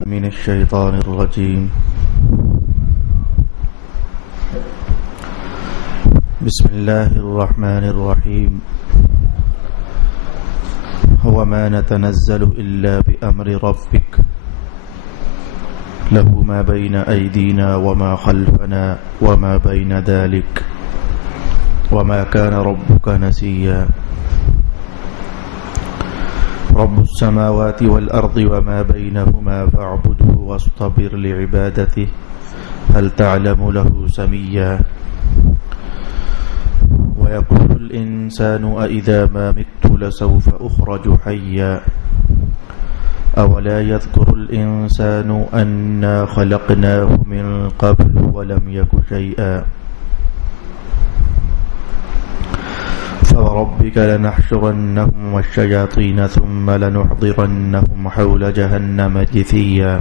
من الشيطان الرجيم. بسم الله الرحمن الرحيم. وما نتنزل إلا بأمر ربك له ما بين أيدينا وما خلفنا وما بين ذلك وما كان ربك نسيا. رب السماوات والأرض وما بينهما فاعبده واصطبر لعبادته هل تعلم له سميا. ويقول الإنسان أإذا ما مت لسوف أخرج حيا. أولا يذكر الإنسان أنا خلقناه من قبل ولم يك شيئا. فوربك لنحشرنهم والشياطين ثم لنحضرنهم حول جهنم جثيا.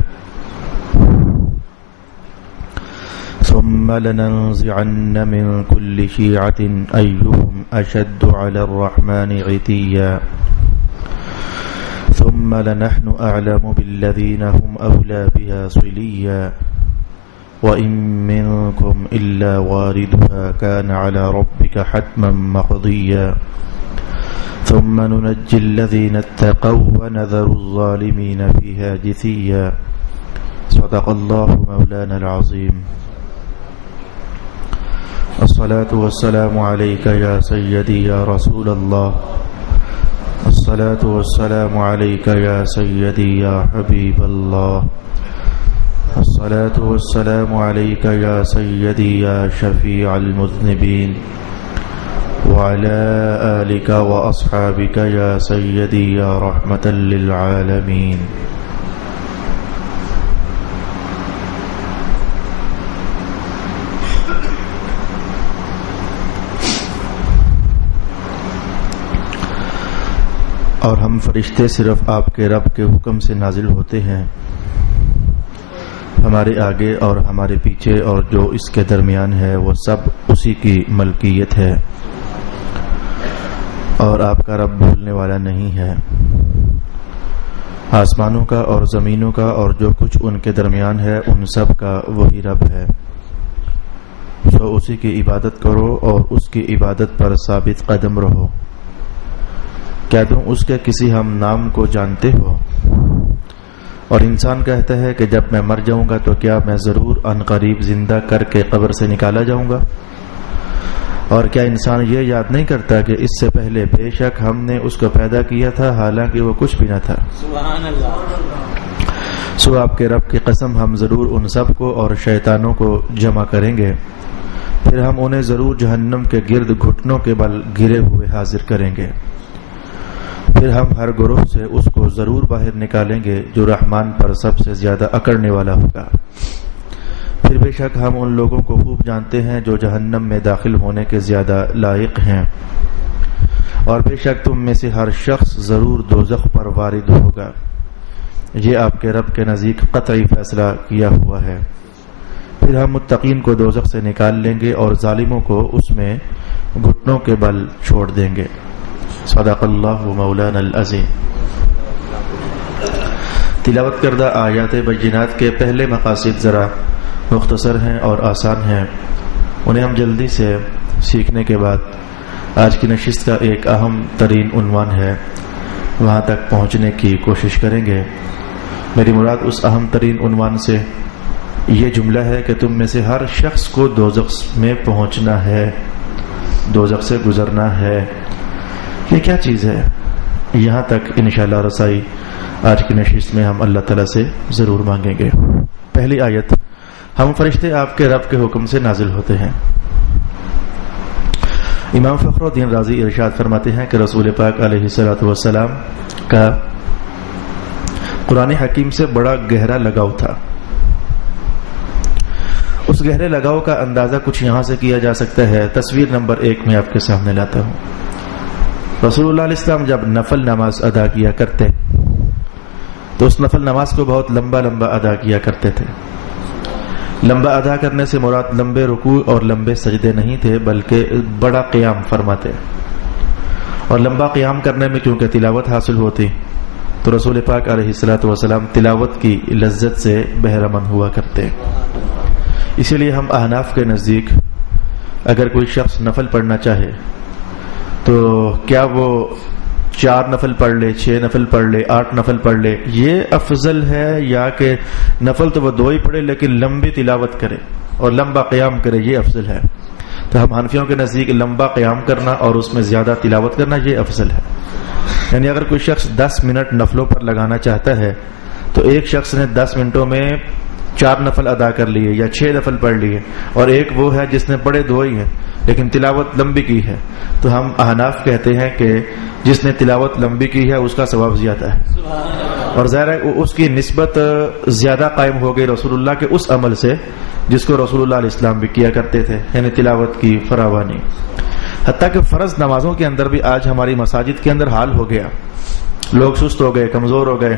ثم لننزعن من كل شيعة أيهم أشد على الرحمن عتيا. ثم لنحن أعلم بالذين هم أولى بها صليا. وإن منكم إلا واردها كان على ربك حتما مقضيا. ثم ننجي الذين اتقوا ونذر الظالمين فيها جثيا. صدق الله مولانا العظيم. الصلاة والسلام عليك يا سيدي يا رسول الله. الصلاة والسلام عليك يا سيدي يا حبيب الله. الصلاة والسلام عليك يا سيدي يا شفيع المذنبين وعلى آلك وأصحابك يا سيدي يا رحمة للعالمين. اور ہم فرشتے صرف آپ کے رب کے حکم سے نازل ہوتے ہیں. ہمارے آگے اور ہمارے پیچھے اور جو اس کے درمیان ہے وہ سب اسی کی ملکیت ہے اور آپ کا رب بھولنے والا نہیں ہے. آسمانوں کا اور زمینوں کا اور جو کچھ ان کے درمیان ہے ان سب کا وہی رب ہے. سو اسی کی عبادت کرو اور اس کی عبادت پر ثابت قدم رہو. کیا تم اس کے کسی ہم نام کو جانتے ہو؟ اور انسان کہتا ہے کہ جب میں مر جاؤں گا تو کیا میں ضرور عنقریب زندہ کر کے قبر سے نکالا جاؤں گا؟ اور کیا انسان یہ یاد نہیں کرتا کہ اس سے پہلے بے شک ہم نے اس کو پیدا کیا تھا حالانکہ وہ کچھ بھی نہ تھا؟ سبحان اللہ. سو آپ کے رب کی قسم ہم ضرور ان سب کو اور شیطانوں کو جمع کریں گے. پھر ہم انہیں ضرور جہنم کے گرد گھٹنوں کے بل گرے ہوئے حاضر کریں گے. پھر ہم ہر گروہ سے اس کو ضرور باہر نکالیں گے جو رحمان پر سب سے زیادہ اکڑنے والا ہوگا. پھر بے شک ہم ان لوگوں کو خوب جانتے ہیں جو جہنم میں داخل ہونے کے زیادہ لائق ہیں. اور بے شک تم میں سے ہر شخص ضرور دوزخ پر وارد ہوگا. یہ آپ کے رب کے نزدیک قطعی فیصلہ کیا ہوا ہے. پھر ہم متقین کو دوزخ سے نکال لیں گے اور ظالموں کو اس میں گھٹنوں کے بل چھوڑ دیں گے. صدق اللہ مولانا العظیم. تلاوت کردہ آیات بینات کے پہلے مقاصد ذرا مختصر ہیں اور آسان ہیں. انہیں ہم جلدی سے سیکھنے کے بعد آج کی نشست کا ایک اہم ترین عنوان ہے وہاں تک پہنچنے کی کوشش کریں گے. میری مراد اس اہم ترین عنوان سے یہ جملہ ہے کہ تم میں سے ہر شخص کو دوزخ میں پہنچنا ہے, دوزخ سے گزرنا ہے. یہ کیا چیز ہے؟ یہاں تک انشاءاللہ رسائی آج کی نشست میں ہم اللہ تعالیٰ سے ضرور مانگیں گے. پہلی آیت, ہم فرشتے آپ کے رب کے حکم سے نازل ہوتے ہیں. امام فخر الدین رازی ارشاد فرماتے ہیں کہ رسول پاک علیہ الصلوۃ والسلام کا قرآن حکیم سے بڑا گہرا لگاؤ تھا. اس گہرے لگاؤ کا اندازہ کچھ یہاں سے کیا جا سکتا ہے. تصویر نمبر 1 میں آپ کے سامنے لاتا ہوں. رسول اللہ علیہ السلام جب نفل نماز ادا کیا کرتے تو اس نفل نماز کو بہت لمبا ادا کیا کرتے تھے. لمبا ادا کرنے سے مراد لمبے رکوع اور لمبے سجدے نہیں تھے بلکہ بڑا قیام فرماتے. اور لمبا قیام کرنے میں کیونکہ تلاوت حاصل ہوتی تو رسول پاک علیہ الصلوۃ والسلام تلاوت کی لذت سے بہرمند ہوا کرتے. اسی لیے ہم احناف کے نزدیک اگر کوئی شخص نفل پڑھنا چاہے تو کیا وہ 4 نفل پڑھ لے، 6 نفل پڑھ لے، 8 نفل پڑھ لے، یہ افضل ہے، یا کہ نفل تو وہ 2 ہی پڑھے لیکن لمبی تلاوت کرے اور لمبا قیام کرے، یہ افضل ہے؟ تو ہم حنفیوں کے نزدیک لمبا قیام کرنا اور اس میں زیادہ تلاوت کرنا یہ افضل ہے. یعنی اگر کوئی شخص 10 منٹ نفلوں پر لگانا چاہتا ہے تو ایک شخص نے 10 منٹوں میں 4 نفل ادا کر لیے یا 6 نفل پڑھ لیے، اور ایک وہ ہے جس نے پڑھے 2 ہی ہیں لیکن تلاوت لمبی کی ہے، تو ہم احناف کہتے ہیں کہ جس نے تلاوت لمبی کی ہے اس کا ثواب زیادہ ہے، اور ظاہر ہے اس کی نسبت زیادہ قائم ہو گئی رسول اللہ کے اس عمل سے جس کو رسول اللہ علیہ السلام بھی کیا کرتے تھے، یعنی تلاوت کی فراوانی. حتیٰ کہ فرض نمازوں کے اندر بھی آج ہماری مساجد کے اندر حال ہو گیا، لوگ سست ہو گئے، کمزور ہو گئے،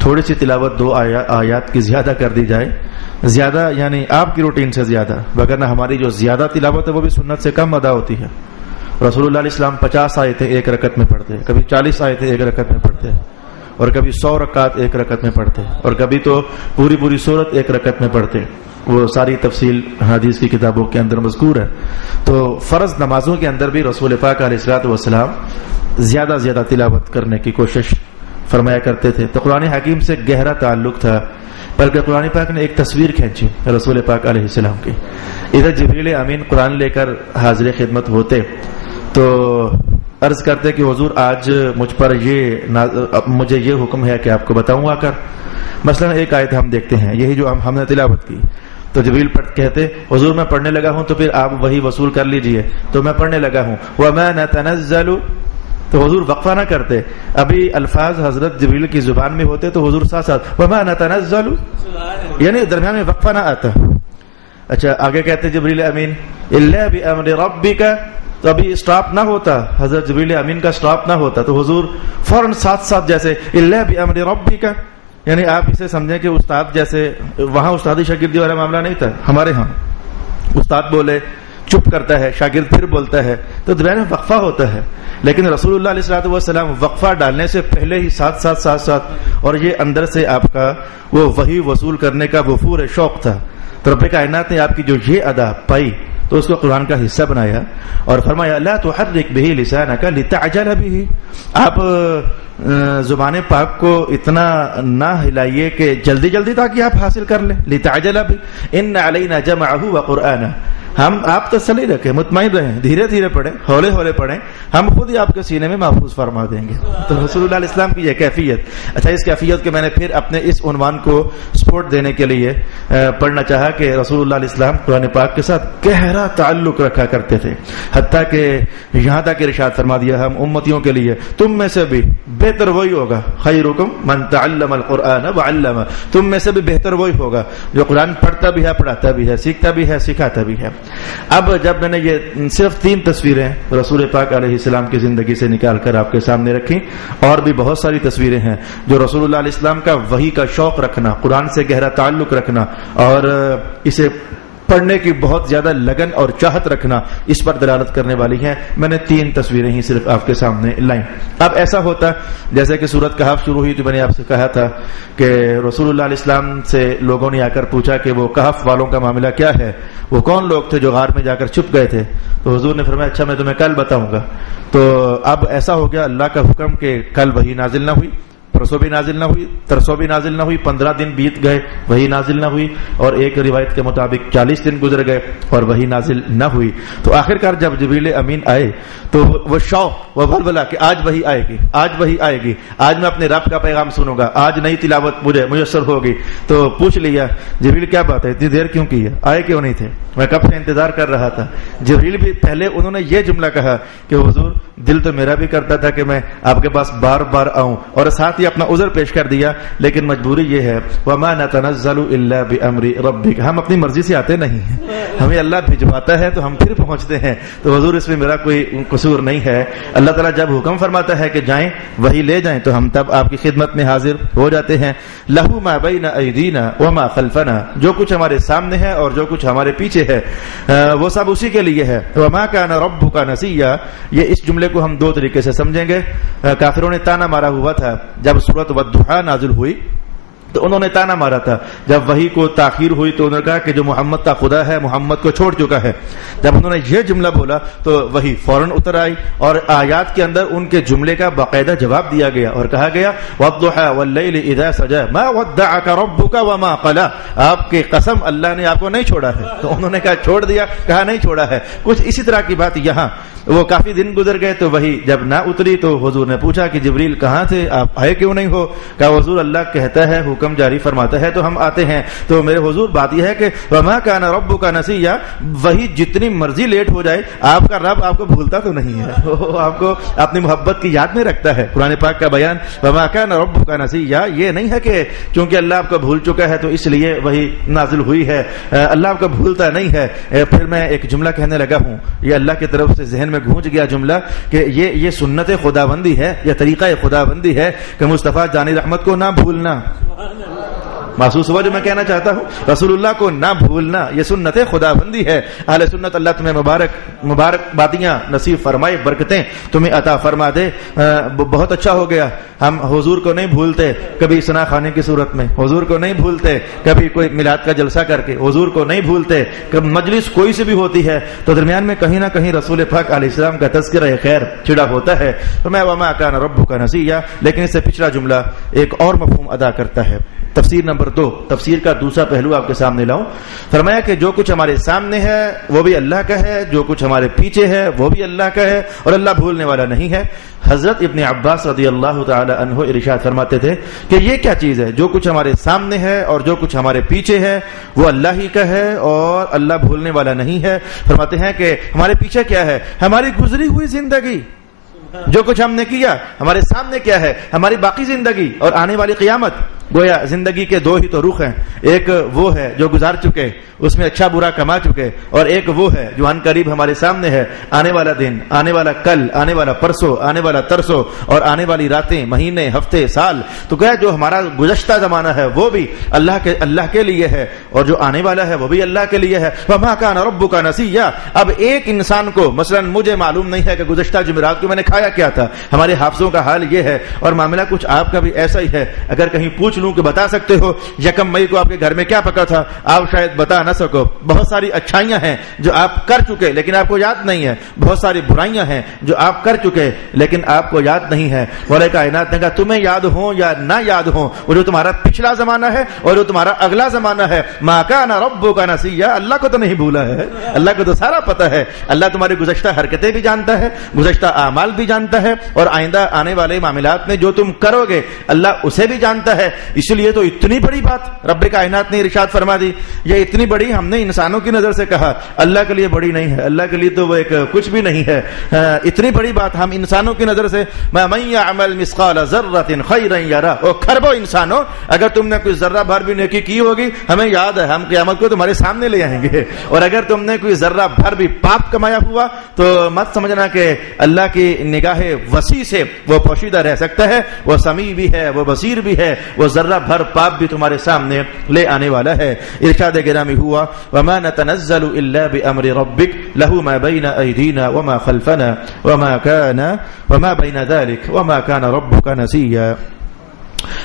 تھوڑی سی تلاوت 2 آیات کی زیادہ کر دی جائے، زیادہ یعنی آپ کی روٹین سے زیادہ، وگرنہ ہماری جو زیادہ تلاوت ہے وہ بھی سنت سے کم ادا ہوتی ہے. رسول اللہ علیہ السلام 50 آیتیں ایک رکعت میں پڑھتے، کبھی 40 آیتیں ایک رکعت میں پڑھتے، اور کبھی 100 رکعت ایک رکعت میں پڑھتے، اور کبھی تو پوری سورت ایک رکعت میں پڑھتے. وہ ساری تفصیل حدیث کی کتابوں کے اندر مذکور ہے. تو فرض نمازوں کے اندر بھی رسول پاک علیہ الصلوۃ والسلام زیادہ تلاوت کرنے کی کوشش فرمایا کرتے تھے. تو قرآن حکیم سے گہرا تعلق تھا، بلکہ قرآن پاک نے ایک تصویر کھینچی رسول پاک علیہ السلام کی. ادھر جبریل امین قرآن لے کر حاضر خدمت ہوتے تو عرض کرتے کہ حضور آج مجھے یہ حکم ہے کہ آپ کو بتاؤں آ کر. مثلا ایک آیت ہم دیکھتے ہیں، یہی جو ہم نے تلاوت کی، تو جبریل کہتے حضور میں پڑھنے لگا ہوں، تو پھر آپ وہی وصول کر لیجئے. تو میں پڑھنے لگا ہوں وَمَا نَتَنَزَّلُ، تو حضور وقفہ نہ کرتے، ابھی الفاظ حضرت جبریل کی زبان میں ہوتے تو حضور ساتھ وَمَا نَتَنَزَّلُ، یعنی درمیان میں وقفہ نہ آتا. اچھا آگے کہتے جبریل امین إِلَّا بِأَمْرِ رَبِّكَ، تو ابھی اسٹاپ نہ ہوتا، حضرت جبریل امین کا اسٹاپ نہ ہوتا تو حضور فوراً ساتھ جیسے إِلَّا بِأَمْرِ رَبِّكَ، یعنی آپ اسے سمجھیں کہ استاد جیسے وہاں استادی شاگردی والا معاملہ نہیں تھا. ہمارے ہاں استاد بولے چپ کرتا ہے، شاگرد پھر بولتا ہے، تو درمیان میں وقفہ ہوتا ہے. لیکن رسول اللہ علیہ الصلوۃ والسلام وقفہ ڈالنے سے پہلے ہی ساتھ، اور یہ اندر سے آپ کا وہ وحی وصول کرنے کا وفور شوق تھا. تو رب کائنات نے آپ کی جو یہ ادا پائی تو اس کو قرآن کا حصہ بنایا اور فرمایا لا تحرک به لسانک لتعجل به، آپ زبان پاک کو اتنا نہ ہلائیے کہ جلدی تاکہ آپ حاصل کر لیں. لتعجل به ان علینا جمعه وقرآنہ، ہم آپ تسلی رکھیں، مطمئن رہیں، دھیرے پڑھیں، ہولے پڑھیں، ہم خود ہی آپ کے سینے میں محفوظ فرما دیں گے. تو رسول اللہ علیہ السلام کی یہ کیفیت. اچھا اس کیفیت کے میں نے پھر اپنے اس عنوان کو سپورٹ دینے کے لیے پڑھنا چاہا کہ رسول اللہ علیہ السلام قرآن پاک کے ساتھ گہرا تعلق رکھا کرتے تھے، حتیٰ کہ یہاں تک ارشاد فرما دیا ہم امتیوں کے لیے تم میں سے بھی بہتر وہی ہوگا، خیرکم من تعلم القرآن وعلم، تم میں سے بھی بہتر وہی ہوگا جو قرآن پڑھتا بھی ہے، پڑھاتا بھی ہے، سیکھتا بھی ہے، سکھاتا بھی ہے. اب جب میں نے یہ صرف 3 تصویریں رسول پاک علیہ السلام کی زندگی سے نکال کر آپ کے سامنے رکھی، اور بھی بہت ساری تصویریں ہیں جو رسول اللہ علیہ السلام کا وحی کا شوق رکھنا، قرآن سے گہرا تعلق رکھنا اور اسے پڑھنے کی بہت زیادہ لگن اور چاہت رکھنا، اس پر دلالت کرنے والی ہیں. میں نے 3 تصویریں ہی صرف آپ کے سامنے لائیں. اب ایسا ہوتا جیسے کہ سورت کہف شروع ہوئی تو میں نے آپ سے کہا تھا کہ رسول اللہ علیہ السلام سے لوگوں نے آ کر پوچھا کہ وہ کہف والوں کا معاملہ کیا ہے، وہ کون لوگ تھے جو غار میں جا کر چھپ گئے تھے. تو حضور نے فرمایا اچھا میں تمہیں کل بتاؤں گا. تو اب ایسا ہو گیا اللہ کا حکم کہ کل وحی نازل نہ ہوئی، پرسوں بھی نازل نہ ہوئی، ترسوں بھی نازل نہ ہوئی، 15 دن بیت گئے وہی نازل نہ ہوئی، اور ایک روایت کے مطابق 40 دن گزر گئے اور وہی نازل نہ ہوئی. تو آخرکار جب جبریل امین آئے تو وہ شوق، وہ بلبلا کہ آج وہی آئے گی، آج وہی آئے گی، آج میں اپنے رب کا پیغام سنوں گا، آج نئی تلاوت مجھے میسر ہوگی. تو پوچھ لیا جبریل کیا بات ہے، اتنی دیر کیوں کی ہے، آئے کیوں نہیں تھے، میں کب سے انتظار کر رہا تھا. جبریل بھی پہلے انہوں نے یہ جملہ کہا کہ حضور دل تو میرا بھی کرتا تھا کہ میں آپ کے پاس بار بار آؤں، اور ساتھ ہی اپنا عذر پیش کر دیا، لیکن مجبوری یہ ہے وَمَا نَتَنَزَّلُ إِلَّا بِأَمْرِ رَبِّكَ، ہم اپنی مرضی سے آتے نہیں ہیں، ہمیں اللہ بھجواتا ہے تو ہم پھر پہنچتے ہیں. تو حضور اس میں میرا کوئی قصور نہیں ہے. اللہ تعالیٰ جب حکم فرماتا ہے کہ جائیں وہی لے جائیں تو ہم تب آپ کی خدمت میں حاضر ہو جاتے ہیں. لَهُ مَا بَيْنَ أَيْدِينَا وَمَا خَلْفَنَا، جو کچھ ہمارے سامنے ہے اور جو کچھ ہمارے پیچھے ہے وہ سب اسی کے لیے ہے. وَمَا كَانَ رَبُّكَ نَسِيًّا، یہ اس جملے کو ہم 2 طریقے سے سمجھیں گے. کافروں نے تانا مارا ہوا تھا جب سورۃ والضحیٰ نازل ہوئی تو انہوں نے تانا مارا تھا. جب وحی کو تاخیر ہوئی تو انہوں نے کہا کہ جو محمد کا خدا ہے محمد کو چھوڑ چکا ہے. جب انہوں نے یہ جملہ بولا تو وحی فوراً اتر آئی اور آیات کے اندر ان کے جملے کا باقاعدہ جواب دیا گیا اور کہا گیا والضحیٰ واللیل اذا سجی ما ودعک ربک وما قلی. آپ کی قسم اللہ نے آپ کو نہیں چھوڑا ہے. تو انہوں نے کہا چھوڑ دیا, کہا نہیں چھوڑا ہے. کچھ اسی طرح کی بات یہاں. وہ کافی دن گزر گئے تو وہی جب نہ اتری تو حضور نے پوچھا کہ جبریل کہاں تھے, آپ آئے کیوں نہیں ہو؟ کہا حضور اللہ کہتا ہے, حکم جاری فرماتا ہے تو ہم آتے ہیں. تو میرے حضور بات یہ ہے کہ وما کان ربک نسیا, وہی جتنی مرضی لیٹ ہو جائے آپ کا رب آپ کو بھولتا تو نہیں ہے, وہ آپ کو اپنی محبت کی یاد میں رکھتا ہے. قرآن پاک کا بیان وما کان ربک نسیا, یہ نہیں ہے کہ چونکہ اللہ آپ کو بھول چکا ہے تو اس لیے وہی نازل ہوئی ہے. اللہ آپ کو بھولتا نہیں ہے. پھر میں ایک جملہ کہنے لگا ہوں, یہ اللہ کی طرف سے ذہن میں گونج گیا جملہ کہ یہ سنت خداوندی ہے, یہ طریقہ خداوندی ہے کہ مصطفیٰ جانی رحمت کو نہ بھولنا. محسوس ہوا جو میں کہنا چاہتا ہوں؟ رسول اللہ کو نہ بھولنا یہ سنت خداوندی ہے. اہل سنت اللہ تمہیں مبارک باتیاں نصیب فرمائے, برکتیں تمہیں عطا فرما دے. بہت اچھا ہو گیا ہم حضور کو نہیں بھولتے کبھی ثنا خانے کی صورت میں, حضور کو نہیں بھولتے کبھی کوئی میلاد کا جلسہ کر کے, حضور کو نہیں بھولتے کب مجلس کوئی سے بھی ہوتی ہے تو درمیان میں کہیں نہ کہیں رسول پاک علیہ السلام کا تذکرہ خیر چھڑا ہوتا ہے. تو میں وما کان ربک نسیا, لیکن اس سے پچھلا جملہ ایک اور مفہوم ادا کرتا ہے. تفسیر نمبر 2, تفسیر کا دوسرا پہلو آپ کے سامنے لاؤں. فرمایا کہ جو کچھ ہمارے سامنے ہے وہ بھی اللہ کا ہے, جو کچھ ہمارے پیچھے ہے وہ بھی اللہ کا ہے, اور اللہ بھولنے والا نہیں ہے. حضرت ابن عباس رضی اللہ تعالی عنہ ارشاد فرماتے تھے کہ یہ کیا چیز ہے, جو کچھ ہمارے سامنے ہے اور جو کچھ ہمارے پیچھے ہے وہ اللہ ہی کا ہے اور اللہ بھولنے والا نہیں ہے. فرماتے ہیں کہ ہمارے پیچھے کیا ہے, ہماری گزری ہوئی زندگی, جو کچھ ہم نے کیا. ہمارے سامنے کیا ہے, ہماری باقی زندگی اور آنے والی قیامت. گویا زندگی کے دو ہی تو رخ ہیں, ایک وہ ہے جو گزار چکے, اس میں اچھا برا کما چکے, اور ایک وہ ہے جو ان قریب ہمارے سامنے ہے, آنے والا دن, آنے والا کل, آنے والا پرسوں, آنے والا ترسوں, اور آنے والی راتیں, مہینے, ہفتے, سال. تو گویا جو ہمارا گزشتہ زمانہ ہے وہ بھی اللہ کے لیے ہے, اور جو آنے والا ہے وہ بھی اللہ کے لیے ہے. وما کان ربک نسیا. اب ایک انسان کو مثلا مجھے معلوم نہیں ہے کہ گزشتہ جمعرات کو میں نے کھایا کیا تھا, ہمارے حافظوں کا حال یہ ہے, اور معاملہ کچھ آپ کا بھی ایسا ہی ہے. اگر کہیں پوچھ لوں کہ بتا سکتے ہو 1 مئی کو آپ کے گھر میں کیا پکا تھا, آپ شاید بتا نہ سکو. بہت ساری اچھائیاں ہیں جو آپ کر چکے لیکن آپ کو یاد نہیں ہے, بہت ساری برائیاں ہیں جو آپ کر چکے لیکن آپ کو یاد نہیں ہے. مولا کائنات نے کہا تمہیں یاد ہوں یا نہ یاد ہوں, وہ جو تمہارا پچھلا زمانہ ہے اور جو تمہارا اگلا زمانہ ہے, ما کان ربک نسیا, اللہ کو تو نہیں بھولا ہے, اللہ کو تو سارا پتہ ہے. اللہ تمہاری گزشتہ حرکتیں بھی جانتا ہے, گزشتہ اعمال بھی جانتا ہے, اور آئندہ آنے والے معاملات میں جو تم کرو گے اللہ اسے بھی جانتا ہے. اس لیے تو اتنی بڑی بات رب کائنات نے ارشاد فرما دی. یہ اتنی بڑی ہم نے انسانوں کی نظر سے کہا, اللہ کے لیے بڑی نہیں ہے, اللہ کے لیے تو وہ ایک کچھ بھی نہیں ہے. اتنی بڑی بات ہم انسانوں کی نظر سے, من یعمل مثقال ذرۃ خیرا یرہ, او کھربوں انسانوں اگر تم نے کوئی ذرہ بھر بھی نیکی کی ہوگی ہمیں یاد ہے, ہم قیامت کو تمہارے سامنے لے آئیں گے. اور اگر تم نے کوئی ذرہ بھر بھی پاپ کمایا ہوا تو مت سمجھنا کہ اللہ کی نگاہ وسیع سے وہ پوشیدہ رہ سکتا ہے, وہ سمیع بھی ہے, وہ بصیر بھی ہے, وہ ذرہ بھر پاپ بھی تمہارے سامنے لے آنے والا ہے. ارشاد گرامی ہوا وما نتنزل الا بامر ربک له ما بین ایدینا وما خلفنا وما بین ذلك وما كان ربک نسیا.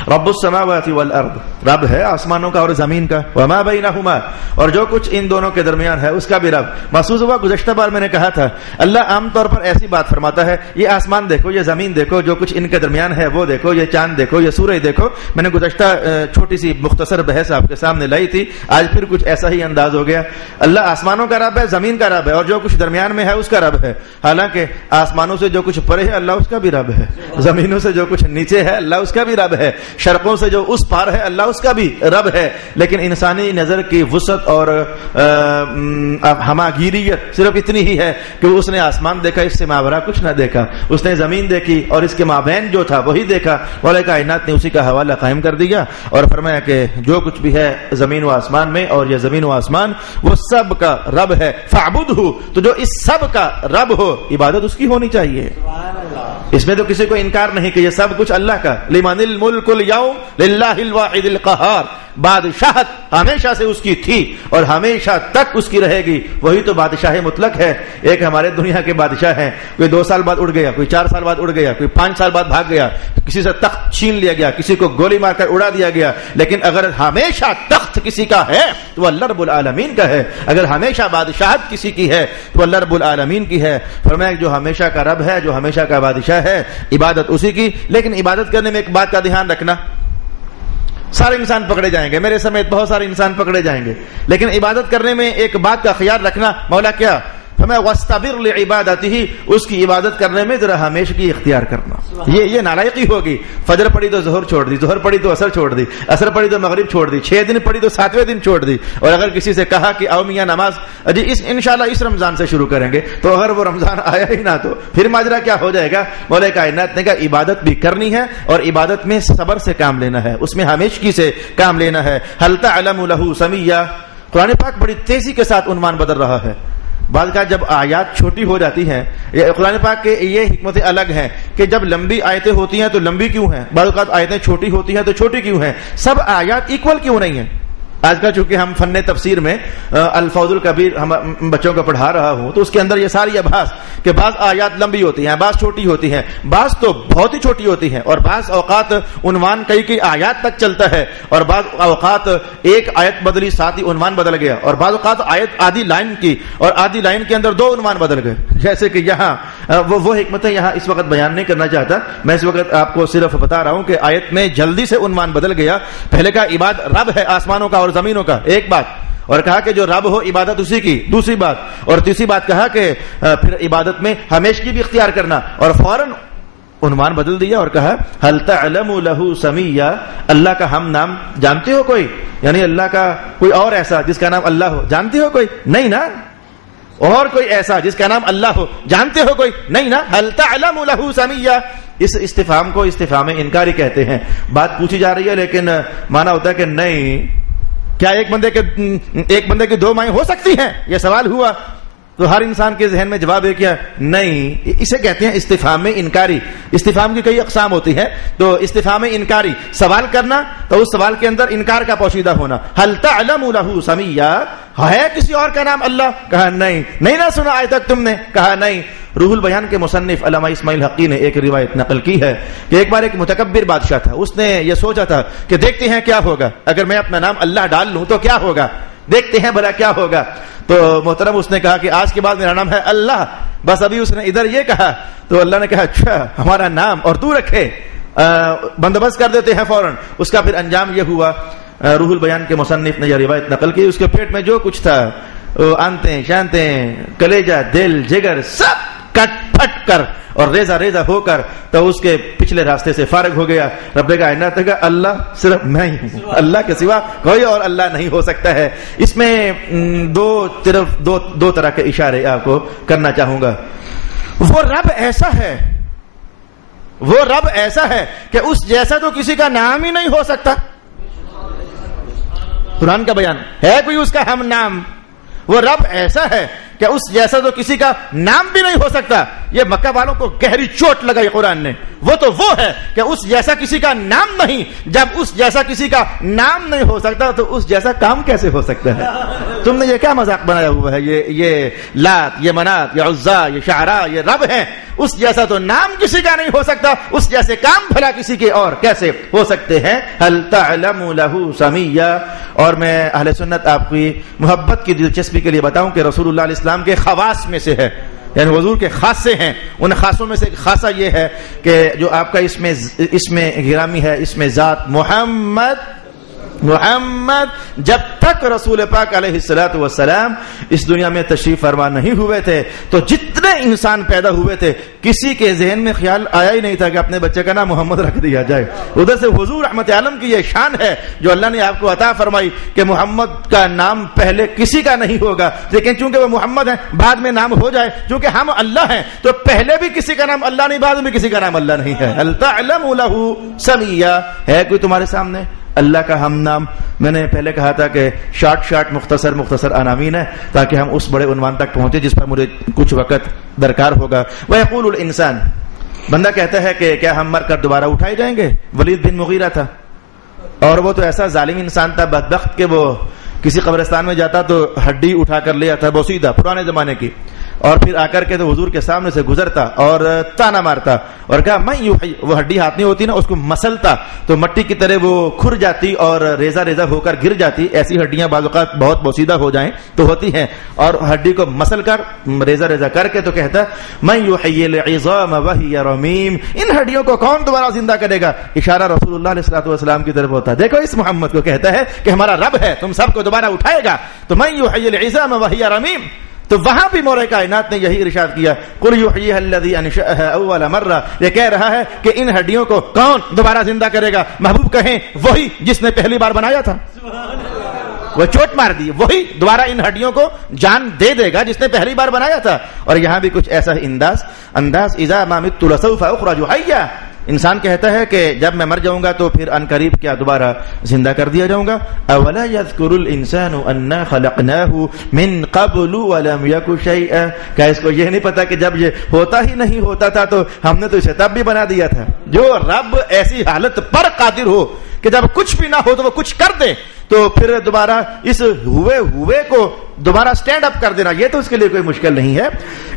رب السماوات والارض, رب ہے آسمانوں کا اور زمین کا, وما بینہما, اور جو کچھ ان دونوں کے درمیان ہے اس کا بھی رب. محسوس ہوا گزشتہ بار میں نے کہا تھا اللہ عام طور پر ایسی بات فرماتا ہے, یہ آسمان دیکھو, یہ زمین دیکھو, جو کچھ ان کے درمیان ہے وہ دیکھو, یہ چاند دیکھو, یہ سورج دیکھو. میں نے گزشتہ چھوٹی سی مختصر بحث آپ کے سامنے لائی تھی, آج پھر کچھ ایسا ہی انداز ہو گیا. اللہ آسمانوں کا رب ہے, زمین کا رب ہے, اور جو کچھ درمیان میں ہے اس کا رب ہے. حالانکہ آسمانوں سے جو کچھ پرے ہے اللہ اس کا بھی رب ہے, زمینوں سے جو کچھ نیچے ہے اللہ اس کا بھی رب ہے, شرقوں سے جو اس پار ہے اللہ اس کا بھی رب ہے. لیکن انسانی نظر کی وسعت اور ہماگیریت صرف اتنی ہی ہے کہ اس نے آسمان دیکھا, اس سے ماورا کچھ نہ دیکھا, اس نے زمین دیکھی اور اس کے مابین جو تھا وہی دیکھا. مولا کائنات نے اسی کا حوالہ قائم کر دیا اور فرمایا کہ جو کچھ بھی ہے زمین و آسمان میں, اور یہ زمین و آسمان وہ سب کا رب ہے, فاعبدہ, تو جو اس سب کا رب ہو عبادت اس کی ہونی چاہیے. اس میں تو کسی کو انکار نہیں کہ یہ سب کچھ اللہ کا. لمن الملک اليوم للہ الواحد القہار, بادشاہت ہمیشہ سے اس کی تھی اور ہمیشہ تک اس کی رہے گی، وہی تو بادشاہ مطلق ہے۔ ایک ہمارے دنیا کے بادشاہ ہیں، کوئی 2 سال بعد اڑ گیا، کوئی 4 سال بعد اڑ گیا، کوئی 5 سال بعد بھاگ گیا، کسی سے تخت چھین لیا گیا، کسی کو گولی مار کر اڑا دیا گیا، لیکن اگر ہمیشہ تخت کسی کا ہے تو وہ اللہ رب العالمین کا ہے، اگر ہمیشہ بادشاہت کسی کی ہے تو اللہ رب العالمین کی ہے۔ فرمایا جو ہمیشہ کا رب ہے، جو ہمیشہ کا بادشاہ ہے، عبادت اسی کی۔ لیکن عبادت کرنے میں ایک بات کا دھیان رکھنا، سارے انسان پکڑے جائیں گے، میرے سمیت بہت سارے انسان پکڑے جائیں گے، لیکن عبادت کرنے میں ایک بات کا خیال رکھنا، مولا کیا ہمیں وَاسْتَبِرْ لِعِبَادَتِهِ، اس کی عبادت کرنے میں ذرا ہمیشگی اختیار کرنا۔ یہ نالائقی ہوگی، فجر پڑھی تو ظہر چھوڑ دی، ظہر پڑھی تو عصر چھوڑ دی، عصر پڑھی تو مغرب چھوڑ دی، 6 دن پڑھی تو 7ویں دن چھوڑ دی، اور اگر کسی سے کہا کہ آؤ میاں نماز جی انشاءاللہ اس رمضان سے شروع کریں گے، تو اگر وہ رمضان آیا ہی نہ تو پھر ماجرا کیا ہو جائے گا؟ مولا کائنات نے کہا عبادت بھی کرنی ہے اور عبادت میں صبر سے کام لینا ہے، اس میں ہمیشگی سے کام لینا ہے۔ هل تعلم له سمیہ، قرآن پاک بڑی تیزی کے ساتھ عنوان بدل رہا ہے۔ بعض کا جب آیات چھوٹی ہو جاتی ہیں، قرآن پاک کے یہ حکمتیں الگ ہیں کہ جب لمبی آیتیں ہوتی ہیں تو لمبی کیوں ہیں، بعض اوقات آیتیں چھوٹی ہوتی ہیں تو چھوٹی کیوں ہیں، سب آیات ایکول کیوں نہیں ہیں۔ آج کا چونکہ ہم فن تفسیر میں الفوز الکبیر ہم بچوں کو پڑھا رہا ہوں، تو اس کے اندر یہ ساری ابحاث کہ بعض آیات لمبی ہوتی ہیں، بعض چھوٹی ہوتی ہیں، بعض تو بہت ہی چھوٹی ہوتی ہیں، اور بعض اوقات عنوان کئی آیات تک چلتا ہے، اور بعض اوقات ایک آیت بدلی ساتھ ہی عنوان بدل گیا، اور بعض اوقات آیت آدھی لائن کی اور آدھی لائن کے اندر 2 عنوان بدل گئے۔ جیسے کہ یہاں وہ حکمتیں یہاں اس وقت بیان نہیں کرنا چاہتا، میں اس وقت آپ کو صرف بتا رہا ہوں کہ آیت میں جلدی سے عنوان بدل گیا۔ پہلے کا عباد رب ہے آسمانوں کا اور زمینوں کا، ایک بات، اور کہا کہ جو رب ہو عبادت اسی کی، دوسری بات، اور تیسری بات کہا کہ پھر عبادت میں ہمیشگی بھی اختیار کرنا، اور فوراً عنوان بدل دیا اور کہا هل تعلم له سمیہ، اللہ کا ہم نام جانتے ہو کوئی؟ یعنی اللہ کا کوئی اور ایسا جس کا نام اللہ ہو جانتے ہو کوئی؟ نہیں نا۔ اور کوئی ایسا جس کا نام اللہ ہو جانتے ہو کوئی؟ نہیں نا۔ هل تعلم له سمیہ، اس استفہام کو استفہام انکاری کہتے ہیں۔ بات پوچھی جا رہی ہے لیکن مانا ہوتا ہے کہ نہیں، کیا ایک بندے کے 2 مائیں ہو سکتی ہیں؟ یہ سوال ہوا تو ہر انسان کے ذہن میں جواب ہے کیا؟ نہیں۔ اسے کہتے ہیں استفہام انکاری۔ استفہام کی کئی اقسام ہوتی ہیں، تو استفہام انکاری سوال کرنا، تو اس سوال کے اندر انکار کا پوشیدہ ہونا۔ هل تعلم له سمیہ، ہے کسی اور کا نام اللہ؟ کہا نہیں۔ نہیں نہ سنا آج تک تم نے؟ کہا نہیں۔ روح البیان کے مصنف علامہ اسماعیل حقی نے ایک روایت نقل کی ہے کہ ایک بار ایک متکبر بادشاہ تھا، اس نے یہ سوچا تھا کہ دیکھتے ہیں کیا ہوگا اگر میں اپنا نام اللہ ڈال لوں تو کیا ہوگا، دیکھتے ہیں بھلا کیا ہوگا۔ تو محترم اس نے کہا کہ آج کے بعد میرا نام ہے اللہ، بس ابھی اس نے ادھر یہ کہا تو اللہ نے کہا اچھا ہمارا نام اور تو رکھے، بندوبست کر دیتے ہیں فوراً۔ اس کا پھر انجام یہ ہوا، روح البیان کے مصنف نے یہ روایت نقل کی، اس کے پیٹ میں جو کچھ تھا، آنتیں شانتیں کلیجہ دل جگر سب کٹ پھٹ کر اور ریزہ ہو کر تو اس کے پچھلے راستے سے فارغ ہو گیا۔ رب کائنات کا اللہ صرف میں ہی ہوں، اللہ کے سوا کوئی اور اللہ نہیں ہو سکتا ہے۔ اس میں دو طرح کے اشارے آپ کو کرنا چاہوں گا۔ وہ رب ایسا ہے کہ اس جیسا تو کسی کا نام ہی نہیں ہو سکتا۔ قرآن کا بیان ہے، کوئی اس کا ہم نام؟ وہ رب ایسا ہے کہ اس جیسا تو کسی کا نام بھی نہیں ہو سکتا۔ یہ مکہ والوں کو گہری چوٹ لگائی قرآن نے۔ وہ ہے کہ اس جیسا کسی کا نام نہیں، جب اس جیسا کسی کا نام نہیں ہو سکتا تو اس جیسا کام کیسے ہو سکتا ہے؟ تم نے یہ کیا مذاق بنایا ہوا ہے؟ یہ لات، یہ منات، یہ عزا، یہ شعراء، یہ رب ہیں۔ اس جیسا تو نام کسی کا نہیں ہو سکتا، اس جیسے کام بھلا کسی کے اور کیسے ہو سکتے ہیں؟ هل تعلم له سمیہ۔ اور میں اہل سنت آپ کی محبت کی دلچسپی کے لیے بتاؤں کہ رسول اللہ علیہ السلام کے خواص میں سے ہے، یعنی حضور کے خاصے ہیں، ان خاصوں میں سے ایک خاصہ یہ ہے کہ جو آپ کا اس میں گرامی ہے، اس میں ذات محمد جب تک رسول پاک علیہ الصلوۃ والسلام اس دنیا میں تشریف فرما نہیں ہوئے تھے تو جتنے انسان پیدا ہوئے تھے کسی کے ذہن میں خیال آیا ہی نہیں تھا کہ اپنے بچے کا نام محمد رکھ دیا جائے۔ ادھر سے حضور رحمت عالم کی یہ شان ہے جو اللہ نے آپ کو عطا فرمائی کہ محمد کا نام پہلے کسی کا نہیں ہوگا، لیکن چونکہ وہ محمد ہیں بعد میں نام ہو جائے، چونکہ ہم اللہ ہیں تو پہلے بھی کسی کا نام اللہ نہیں، بعد میں کسی کا نام اللہ نہیں ہے۔ هل تعلم له سمیہ، ہے کوئی تمہارے سامنے اللہ کا ہم نام؟ میں نے پہلے کہا تھا کہ شارٹ مختصر عناوین ہے تاکہ ہم اس بڑے عنوان تک پہنچے جس پر مجھے کچھ وقت درکار ہوگا۔ وَيَقُولُ الْإِنسان، بندہ کہتا ہے کہ کیا ہم مر کر دوبارہ اٹھائے جائیں گے؟ ولید بن مغیرہ تھا، اور وہ تو ایسا ظالم انسان تھا بدبخت کہ وہ کسی قبرستان میں جاتا تو ہڈی اٹھا کر لے آتا بوسیدہ پرانے زمانے کی، اور پھر آ کر کے تو حضور کے سامنے سے گزرتا اور تانا مارتا اور کہا میں یحیی، وہ ہڈی ہاتھ نہیں ہوتی نا، اس کو مسلتا تو مٹی کی طرح وہ کھر جاتی اور ریزہ ریزہ ہو کر گر جاتی. ایسی ہڈیاں بعض اوقات بہت بوسیدہ ہو جائیں تو ہوتی ہیں، اور ہڈی کو مسل کر ریزہ ریزہ کر کے تو کہتا میں یحیی العظام وہی رمیم، ان ہڈیوں کو کون دوبارہ زندہ کرے گا؟ اشارہ رسول اللہ علیہ الصلوۃ والسلام کی طرف ہوتا ہے. دیکھو اس محمد کو کہتا ہے کہ ہمارا رب ہے، تم سب کو دوبارہ اٹھائے گا. تو میں یحیی العظام وہی رمیم، تو وہاں بھی مولا کائنات نے یہی ارشاد کیا قل یحییھا الذی انشأھا اول مرہ. یہ کہہ رہا ہے کہ ان ہڈیوں کو کون دوبارہ زندہ کرے گا؟ محبوب کہیں وہی جس نے پہلی بار بنایا تھا. وہ چوٹ مار دی، وہی دوبارہ ان ہڈیوں کو جان دے دے گا جس نے پہلی بار بنایا تھا. اور یہاں بھی کچھ ایسا ہی انداز اذا ما مت لسوف اخرج حیا. انسان کہتا ہے کہ جب میں مر جاؤں گا تو پھر ان قریب کیا دوبارہ زندہ کر دیا جاؤں گا. اولا یذکر الانسان انا خلقناہ من قبل ولم یک شیئا. کیا اس کو یہ نہیں پتا کہ جب یہ ہوتا ہی نہیں ہوتا تھا تو ہم نے تو اسے تب بھی بنا دیا تھا؟ جو رب ایسی حالت پر قادر ہو کہ جب کچھ بھی نہ ہو تو وہ کچھ کر دے، تو پھر دوبارہ اس ہوئے کو دوبارہ سٹینڈ اپ کر دینا یہ تو اس کے لیے کوئی مشکل نہیں ہے.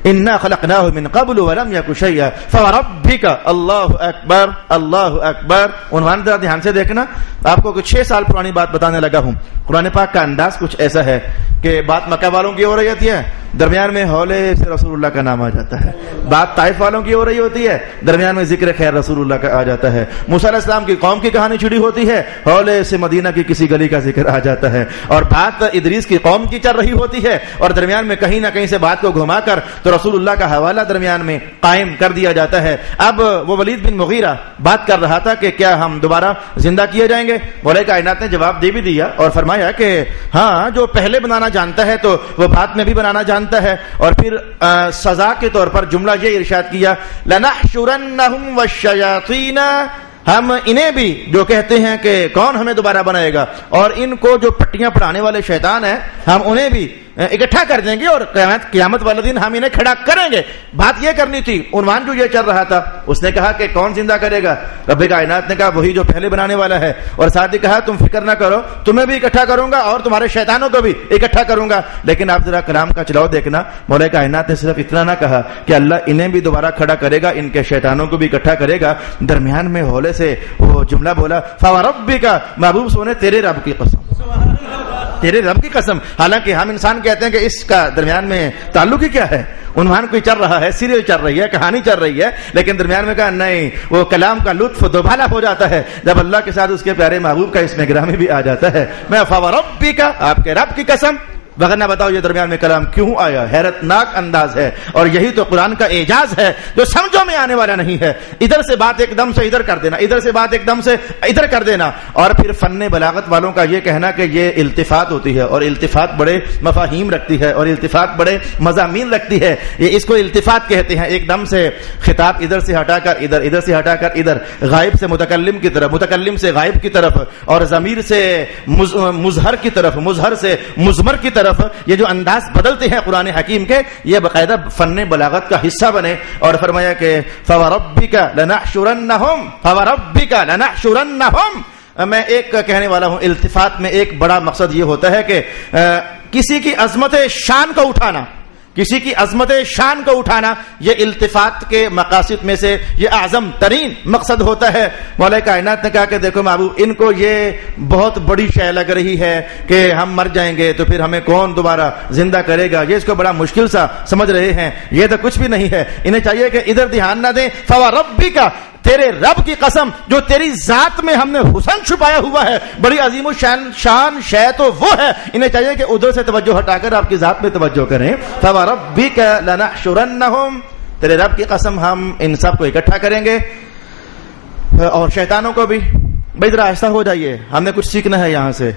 انا خلقناہ من قبل ولم یک شیئا فوربک. اللہ اکبر اللہ اکبر. عنوان ذرا دھیان سے دیکھنا، آپ کو کچھ 6 سال پرانی بات بتانے لگا ہوں. قرآن پاک کا انداز کچھ ایسا ہے کہ بات مکہ والوں کی ہو رہی ہوتی ہے، درمیان میں ہولے سے رسول اللہ کا نام آ جاتا ہے. بات طائف والوں کی ہو رہی ہوتی ہے، درمیان میں ذکر خیر رسول اللہ کا آ جاتا ہے. موسیٰ علیہ السلام کی قوم کی کہانی چھڑی ہوتی ہے، ہولے سے مدینہ کی کسی گلی کا ذکر آ جاتا ہے. اور بات ادریس کی قوم کی چل رہی ہوتی ہے، اور درمیان میں کہیں نہ کہیں سے بات کو گھما کر تو رسول اللہ کا حوالہ درمیان میں قائم کر دیا جاتا ہے. اب وہ ولید بن مغیرہ بات کر رہا تھا کہ کیا ہم دوبارہ زندہ کیے جائیں گے؟ مولا کائنات نے جواب دے بھی دیا اور فرمایا کہ ہاں، جو پہلے بنانا جانتا ہے تو وہ بعد میں بھی بنانا جانتا ہے. اور پھر سزا کے طور پر جملہ یہ ارشاد کیا لَنَحْشُرَنَّهُمْ وَالشَّيَاطِينَ. ہم انہیں بھی جو کہتے ہیں کہ کون ہمیں دوبارہ بنائے گا، اور ان کو جو پٹیاں پڑھانے والے شیطان ہیں، ہم انہیں بھی اکٹھا کر دیں گے اور قیامت والے دن ہم انہیں کھڑا کریں گے. بات یہ کرنی تھی، عنوان جو یہ چل رہا تھا. اس نے کہا کہ کون زندہ کرے گا؟ رب کائنات نے کہا وہی جو پہلے بنانے والا ہے، اور ساتھ ہی کہا تم فکر نہ کرو، تمہیں بھی اکٹھا کروں گا اور تمہارے شیطانوں کو بھی اکٹھا کروں گا. لیکن آپ ذرا کلام کا چلاؤ دیکھنا، مولا کائنات نے صرف اتنا نہ کہا کہ اللہ انہیں بھی دوبارہ کھڑا کرے گا، ان کے شیطانوں کو بھی اکٹھا کرے گا. درمیان میں ہولے سے وہ جملہ بولا فوربک. محبوب سونے تیرے رب کی قسم، تیرے رب کی قسم. حالانکہ ہم انسان کہتے ہیں کہ اس کا درمیان میں تعلق ہی کیا ہے؟ عنوان کوئی چل رہا ہے، سیریل چل رہی ہے، کہانی چل رہی ہے، لیکن درمیان میں کہا نہیں، وہ کلام کا لطف دوبالا ہو جاتا ہے جب اللہ کے ساتھ اس کے پیارے محبوب کا اس میں گرامی بھی آ جاتا ہے. میں فوربک، آپ کے رب کی قسم. وغیرہ بتاؤ یہ درمیان میں کلام کیوں آیا؟ حیرت ناک انداز ہے، اور یہی تو قرآن کا اعجاز ہے جو سمجھوں میں آنے والا نہیں ہے. ادھر سے بات ایک دم سے ادھر کر دینا، ادھر سے بات ایک دم سے ادھر کر دینا. اور پھر فن بلاغت والوں کا یہ کہنا کہ یہ التفات ہوتی ہے، اور التفات بڑے مفاہیم رکھتی ہے، اور التفات بڑے مضامین رکھتی ہے. یہ اس کو التفات کہتے ہیں. ایک دم سے خطاب ادھر سے ہٹا کر ادھر، ادھر سے ہٹا کر ادھر، غائب سے متکلم کی طرف، متکلم سے غائب کی طرف، اور ضمیر سے مظہر کی طرف، مظہر سے مضمر کی طرف. یہ جو انداز بدلتے ہیں قرآن حکیم کے، یہ باقاعدہ فن بلاغت کا حصہ بنے. اور فرمایا کہ فوربک لنحشرنہم، فوربک لنحشرنہم. میں ایک کہنے والا ہوں، التفات میں ایک بڑا مقصد یہ ہوتا ہے کہ کسی کی عظمت شان کو اٹھانا، کسی کی عظمت شان کو اٹھانا، یہ التفات کے مقاصد میں سے یہ اعظم ترین مقصد ہوتا ہے. مولا کائنات نے کہا کہ دیکھو محبوب، ان کو یہ بہت بڑی شے لگ رہی ہے کہ ہم مر جائیں گے تو پھر ہمیں کون دوبارہ زندہ کرے گا، یہ اس کو بڑا مشکل سا سمجھ رہے ہیں. یہ تو کچھ بھی نہیں ہے. انہیں چاہیے کہ ادھر دھیان نہ دیں. فوربک، تیرے رب کی قسم جو تیری ذات میں ہم نے حسن چھپایا ہوا ہے، بڑی عظیم و شان شے تو وہ ہے. انہیں چاہیے کہ ادھر سے توجہ ہٹا کر آپ کی ذات میں توجہ کریں. فوربک لنحشرنہم، تیرے رب کی قسم ہم ان سب کو اکٹھا کریں گے، اور شیطانوں کو بھی. بھائی ذرا آہستہ ہو جائیے، ہم نے کچھ سیکھنا ہے یہاں سے.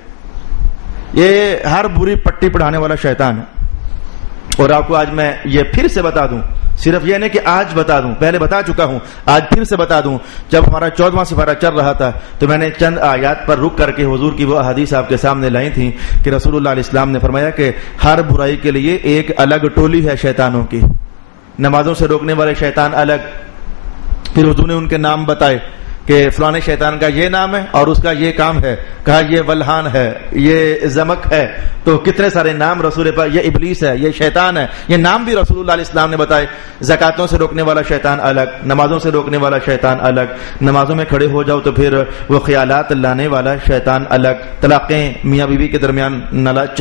یہ ہر بری پٹی پڑھانے والا شیطان ہے. اور آپ کو آج میں یہ پھر سے بتا دوں، صرف یہ نہیں کہ آج بتا دوں، پہلے بتا چکا ہوں، آج پھر سے بتا دوں. جب ہمارا 14واں سپارہ چل رہا تھا تو میں نے چند آیات پر رک کر کے حضور کی وہ احادیث آپ کے سامنے لائی تھیں کہ رسول اللہ علیہ السلام نے فرمایا کہ ہر برائی کے لیے ایک الگ ٹولی ہے شیطانوں کی. نمازوں سے روکنے والے شیطان الگ، پھر حضور نے ان کے نام بتائے. کہ فلانے شیطان کا یہ نام ہے اور اس کا یہ کام ہے، کہا یہ ولحان ہے، یہ زمک ہے، تو کتنے سارے نام رسول پاک، یہ ابلیس ہے، یہ شیطان ہے، یہ نام بھی رسول اللہ علیہ السلام نے بتائے۔ زکاتوں سے روکنے والا شیطان الگ، نمازوں سے روکنے والا شیطان الگ، نمازوں میں کھڑے ہو جاؤ تو پھر وہ خیالات لانے والا شیطان الگ، طلاقیں میاں بیوی کے درمیان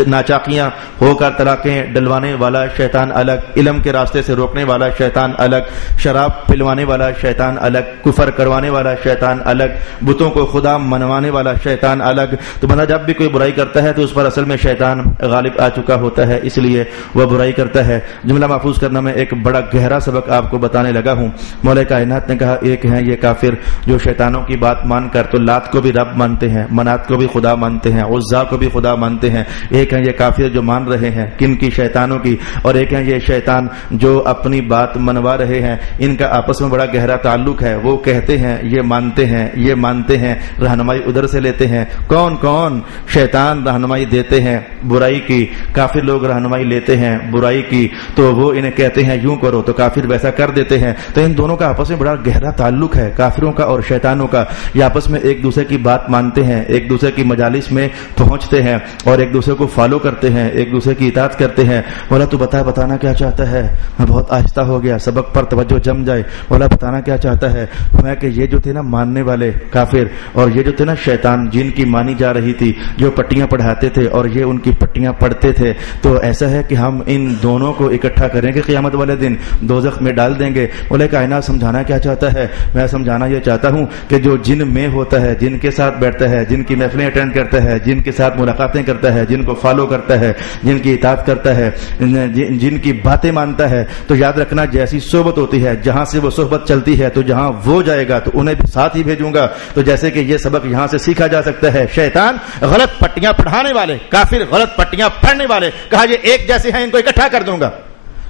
ناچاقیاں ہو کر طلاقیں ڈلوانے والا شیطان الگ، علم کے راستے سے روکنے والا شیطان الگ، شراب پلوانے والا شیطان الگ، کفر کروانے والا شیطان الگ، بتوں کو خدا منوانے والا شیطان الگ۔ تو بندہ جب بھی کوئی برائی کرتا ہے تو اس پر اصل میں شیطان غالب آ چکا ہوتا ہے، اس لیے وہ برائی کرتا ہے۔ جملہ محفوظ کرنا میں ایک بڑا گہرا سبق آپ کو بتانے لگا ہوں۔ مولا کائنات نے کہا ایک ہیں یہ کافر جو شیطانوں کی بات مان کر تو لات کو بھی رب مانتے ہیں، منات کو بھی خدا مانتے ہیں، عزا کو بھی خدا مانتے ہیں۔ ایک ہیں یہ کافر جو مان رہے ہیں کن کی؟ شیطانوں کی۔ اور ایک ہیں یہ شیطان جو اپنی بات منوا رہے ہیں، ان کا آپس میں بڑا گہرا تعلق ہے۔ وہ کہتے ہیں یہ مانتے ہیں، یہ مانتے ہیں، رہنمائی ادھر سے لیتے ہیں۔ کون کون؟ شیطان رہنمائی دیتے ہیں برائی کی، کافر لوگ رہنمائی لیتے ہیں برائی کی، تو وہ انہیں کہتے ہیں یوں کرو تو کافر ویسا کر دیتے ہیں۔ تو ان دونوں کا آپس میں بڑا گہرا تعلق ہے، کافروں کا اور شیطانوں کا۔ یہ آپس میں ایک دوسرے کی بات مانتے ہیں، ایک دوسرے کی مجالس میں پہنچتے ہیں اور ایک دوسرے کو فالو کرتے ہیں، ایک دوسرے کی اطاعت کرتے ہیں۔ مولا تو بتانا کیا چاہتا ہے؟ میں بہت آہستہ ہو گیا، سبق پر توجہ جم جائے۔ مولا بتانا کیا چاہتا ہے؟ میں کہ یہ جو تھے نا ماننے والے کافر اور یہ جو تھے نا شیطان جن کی مانی جا رہی تھی، جو پٹیاں پڑھاتے تھے اور یہ ان کی پٹیاں پڑھتے تھے، تو ایسا ہے کہ ہم ان دونوں کو اکٹھا کریں گے قیامت والے دن، دوزخ میں ڈال دیں گے۔ بولے کائنات سمجھانا کیا چاہتا ہے؟ میں سمجھانا یہ چاہتا ہوں کہ جو جن میں ہوتا ہے، جن کے ساتھ بیٹھتا ہے، جن کی محفلیں اٹینڈ کرتا ہے، جن کے ساتھ ملاقاتیں کرتا ہے، جن کو فالو کرتا ہے، جن کی اطاعت کرتا ہے، جن کی باتیں مانتا ہے، تو یاد رکھنا جیسی صحبت ہوتی ہے، جہاں سے وہ صحبت چلتی ہے تو جہاں وہ جائے گا تو انہیں بھی ساتھ ہی بھیجوں گا۔ تو جیسے کہ یہ سبق یہاں سے سیکھا جا سکتا ہے، شیطان غلط پٹیاں پڑھانے والے، کافر غلط پٹیاں پڑھنے والے، کہا یہ ایک جیسے ہیں ان کو اکٹھا کر دوں گا،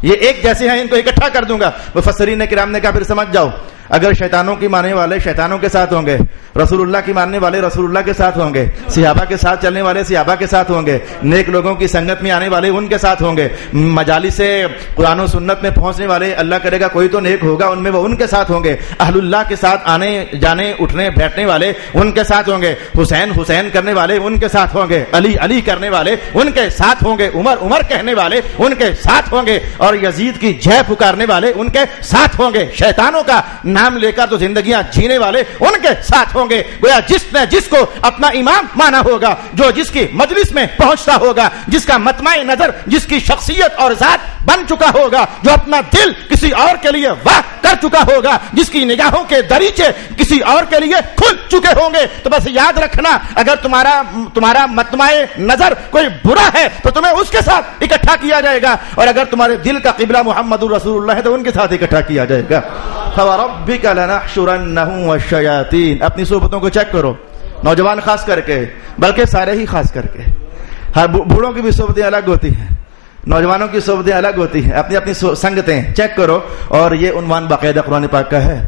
یہ ایک جیسے ہیں ان کو اکٹھا کر دوں گا۔ مفسرین کرام نے کہا پھر سمجھ جاؤ، اگر شیطانوں کی ماننے والے شیطانوں کے ساتھ ہوں گے، رسول اللہ کی ماننے والے رسول اللہ کے ساتھ ہوں گے، صحابہ کے ساتھ چلنے والے صحابہ کے ساتھ ہوں گے، نیک لوگوں کی سنگت میں آنے والے ان کے ساتھ ہوں گے، مجالس سے قرآن و سنت میں پہنچنے والے، اللہ کرے گا کوئی تو نیک ہوگا ان میں، وہ ان کے ساتھ ہوں گے، اہل اللہ کے ساتھ آنے جانے اٹھنے بیٹھنے والے ان کے ساتھ ہوں گے، حسین حسین کرنے والے ان کے ساتھ ہوں گے، علی علی کرنے والے ان کے ساتھ ہوں گے، عمر عمر کہنے والے ان کے ساتھ ہوں گے، اور یزید کی جے پکارنے والے ان کے ساتھ ہوں گے۔ شیطانوں کا نام لے کر تو زندگیاں جینے والے ان کے ساتھ ہوں گے۔ گویا جس نے جس کو اپنا امام مانا ہوگا، جو جس کی مجلس میں پہنچتا ہوگا، جس کا مطمع نظر جس کی شخصیت اور ذات بن چکا ہوگا، جو اپنا دل کسی اور کے لیے وقف کر چکا ہوگا، جس کی نگاہوں کے دریچے کسی اور کے لیے کھل چکے ہوں گے، تو بس یاد رکھنا اگر تمہارا مطمع نظر کوئی برا ہے تو تمہیں اس کے ساتھ اکٹھا کیا جائے گا، اور اگر تمہارے دل کا قبلہ محمد رسول اللہ ہے تو ان کے ساتھ اکٹھا کیا جائے گا۔ فَوَرَبِّكَ لَنَحْشُرَنَّهُمْ وَالشَّيَاطِينَ۔ اپنی صحبتوں کو چیک کرو، نوجوان خاص کر کے، بلکہ سارے ہی خاص کر کے۔ ہر بوڑھوں کی بھی صحبتیں الگ ہوتی ہیں، نوجوانوں کی صحبتیں الگ ہوتی ہیں، اپنی اپنی سنگتیں چیک کرو۔ اور یہ عنوان باقاعدہ قرآن پاک کا ہے۔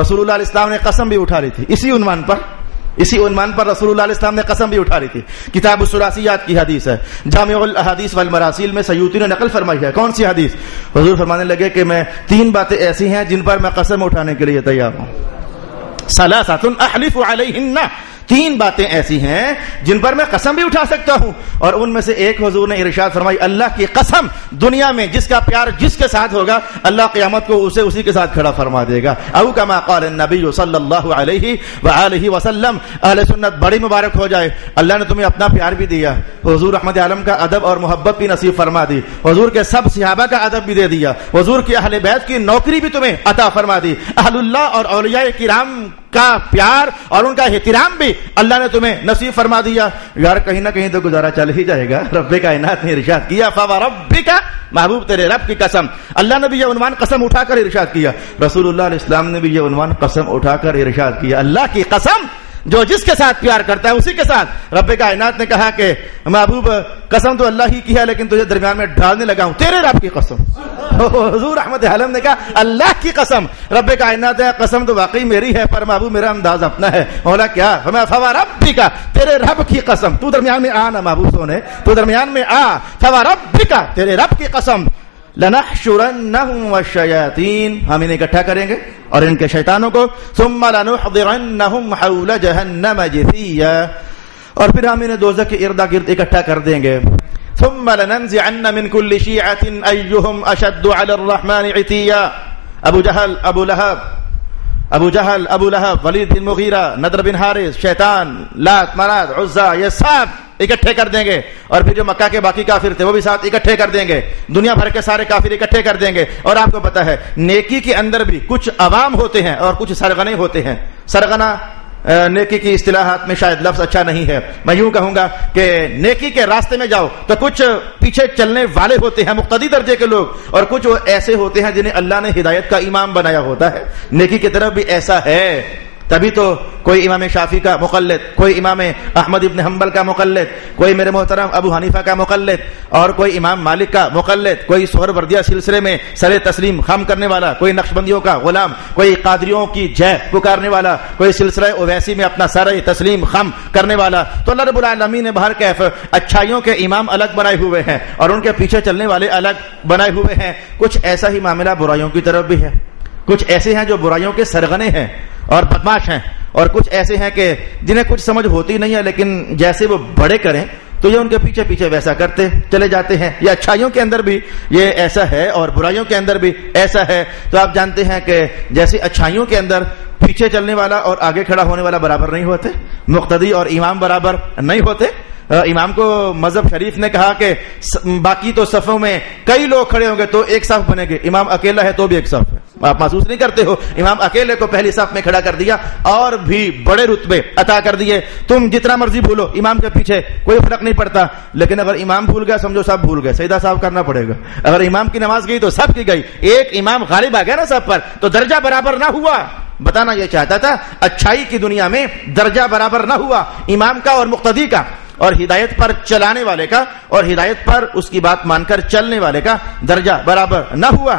رسول اللہ علیہ السلام نے قسم بھی اٹھا لی تھی اسی عنوان پر رسول اللہ علیہ السلام نے قسم بھی اٹھا لی تھی۔ کتاب الثلاثیات کی حدیث ہے، جامع الاحادیث والمراسیل میں سیوطی نے نقل فرمائی ہے۔ کون سی حدیث؟ حضور فرمانے لگے کہ میں 3 باتیں ایسی ہیں جن پر میں قسم اٹھانے کے لیے تیار ہوں۔ ثلاثۃ احلف علیہن، 3 باتیں ایسی ہیں جن پر میں قسم بھی اٹھا سکتا ہوں، اور ان میں سے ایک حضور نے ارشاد فرمائی، اللہ کی قسم دنیا میں جس کا پیار جس کے ساتھ ہوگا اللہ قیامت کو اسے اسی کے ساتھ کھڑا فرما دے گا۔ او کما قال النبی صلی اللہ علیہ وآلہ وسلم۔ اہل سنت بڑی مبارک ہو جائے، اللہ نے تمہیں اپنا پیار بھی دیا، حضور رحمت عالم کا ادب اور محبت بھی نصیب فرما دی، حضور کے سب صحابہ کا ادب بھی دے دیا، حضور کی اہل بیت کی نوکری بھی تمہیں عطا فرما دی، اہل اللہ اور اولیاء کرام کا پیار اور ان کا احترام بھی اللہ نے تمہیں نصیب فرما دیا۔ یار کہیں نہ کہیں تو گزارا چل ہی جائے گا۔ رب کائنات نے ارشاد کیا، فَوَرَبِّكَ، محبوب تیرے رب کی قسم۔ اللہ نے بھی یہ عنوان قسم اٹھا کر ارشاد کیا، رسول اللہ علیہ السلام نے بھی یہ عنوان قسم اٹھا کر ارشاد کیا، اللہ کی قسم جو جس کے ساتھ پیار کرتا ہے اسی کے ساتھ۔ رب کائنات نے کہا کہ محبوب قسم تو اللہ ہی کی ہے لیکن تجھے درمیان میں ڈالنے لگا ہوں، تیرے رب کی قسم۔ حضور رحمت عالم نے کہا اللہ کی قسم۔ رب کائنات ہے قسم تو واقعی میری ہے پر محبوب میرا انداز اپنا ہے۔ مولا کیا؟ فَوَرَبِّكَ، تیرے رب کی قسم۔ تو درمیان میں آ نا محبوب سونے، تو درمیان میں آ۔ فَوَرَبِّكَ، تیرے رب کی قسم، لنحشرنهم والشیاطین، ہم انہیں اکٹھا کریں گے اور ان کے شیطانوں کو، ثم لنحضرنهم حول جہنم جثیا، اور پھر ہم انہیں دوزخ کے ارد گرد اکٹھا کر دیں گے، ثم لننزعن من كل شیعۃ ایہم اشد علی الرحمن عتیا، ابو جہل، ابو لہب، ولید بن مغیرہ، نضر بن حارث، شیطان، لات، منات، عزا، یہ سب اکٹھے کر دیں گے، اور پھر جو مکہ کے باقی کافر تھے وہ بھی ساتھ اکٹھے کر دیں گے، دنیا بھر کے سارے کافر اکٹھے کر دیں گے۔ اور آپ کو پتا ہے نیکی کے اندر بھی کچھ عوام ہوتے ہیں اور کچھ سرغنے ہوتے ہیں۔ سرغنہ نیکی کی اصطلاحات میں شاید لفظ اچھا نہیں ہے، میں یوں کہوں گا کہ نیکی کے راستے میں جاؤ تو کچھ پیچھے چلنے والے ہوتے ہیں مقتدی درجے کے لوگ، اور کچھ وہ ایسے ہوتے ہیں جنہیں اللہ نے ہدایت کا امام بنایا ہوتا ہے۔ نیکی کی طرف بھی ایسا ہے، تبھی تو کوئی امام شافعی کا مقلد، کوئی امام احمد ابن حنبل کا مقلد، کوئی میرے محترم ابو حنیفہ کا مقلد، اور کوئی امام مالک کا مقلد، کوئی سہروردیہ سلسلے میں سر تسلیم خم کرنے والا، کوئی نقشبندیوں کا غلام، کوئی قادریوں کی جے پکارنے والا، کوئی سلسلہ اویسی میں اپنا سر تسلیم خم کرنے والا۔ تو اللہ رب العالمین نے بہر کیف اچھائیوں کے امام الگ بنائے ہوئے ہیں اور ان کے پیچھے چلنے والے الگ بنائے ہوئے ہیں۔ کچھ ایسا ہی معاملہ برائیوں کی طرف بھی ہے، کچھ ایسے ہیں جو برائیوں کے سرغنے ہیں اور بدماش ہیں، اور کچھ ایسے ہیں کہ جنہیں کچھ سمجھ ہوتی نہیں ہے، لیکن جیسے وہ بڑے کریں تو یہ ان کے پیچھے پیچھے ویسا کرتے چلے جاتے ہیں۔ یہ اچھائیوں کے اندر بھی یہ ایسا ہے اور برائیوں کے اندر بھی ایسا ہے۔ تو آپ جانتے ہیں کہ جیسے اچھائیوں کے اندر پیچھے چلنے والا اور آگے کھڑا ہونے والا برابر نہیں ہوتے، مقتدی اور امام برابر نہیں ہوتے۔ امام کو مذہب شریف نے کہا کہ باقی تو صفوں میں کئی لوگ کھڑے ہوں گے تو ایک صف بنے گے، امام اکیلا ہے تو بھی ایک صف ہے۔ آپ محسوس نہیں کرتے ہو، امام اکیلے کو پہلی صف میں کھڑا کر دیا اور بھی بڑے رتبے عطا کر دیے۔ تم جتنا مرضی بھولو، امام کے پیچھے کوئی فرق نہیں پڑتا، لیکن اگر امام بھول گیا سمجھو سب بھول گئے، سجدہ صاحب کرنا پڑے گا۔ اگر امام کی نماز گئی تو سب کی گئی، ایک امام غالب آ گیا نا سب پر تو درجہ برابر نہ ہوا۔ بتانا یہ چاہتا تھا اچھائی کی دنیا میں درجہ برابر نہ ہوا امام کا اور مقتدی کا، اور ہدایت پر چلانے والے کا اور ہدایت پر اس کی بات مان کر چلنے والے کا درجہ برابر نہ ہوا۔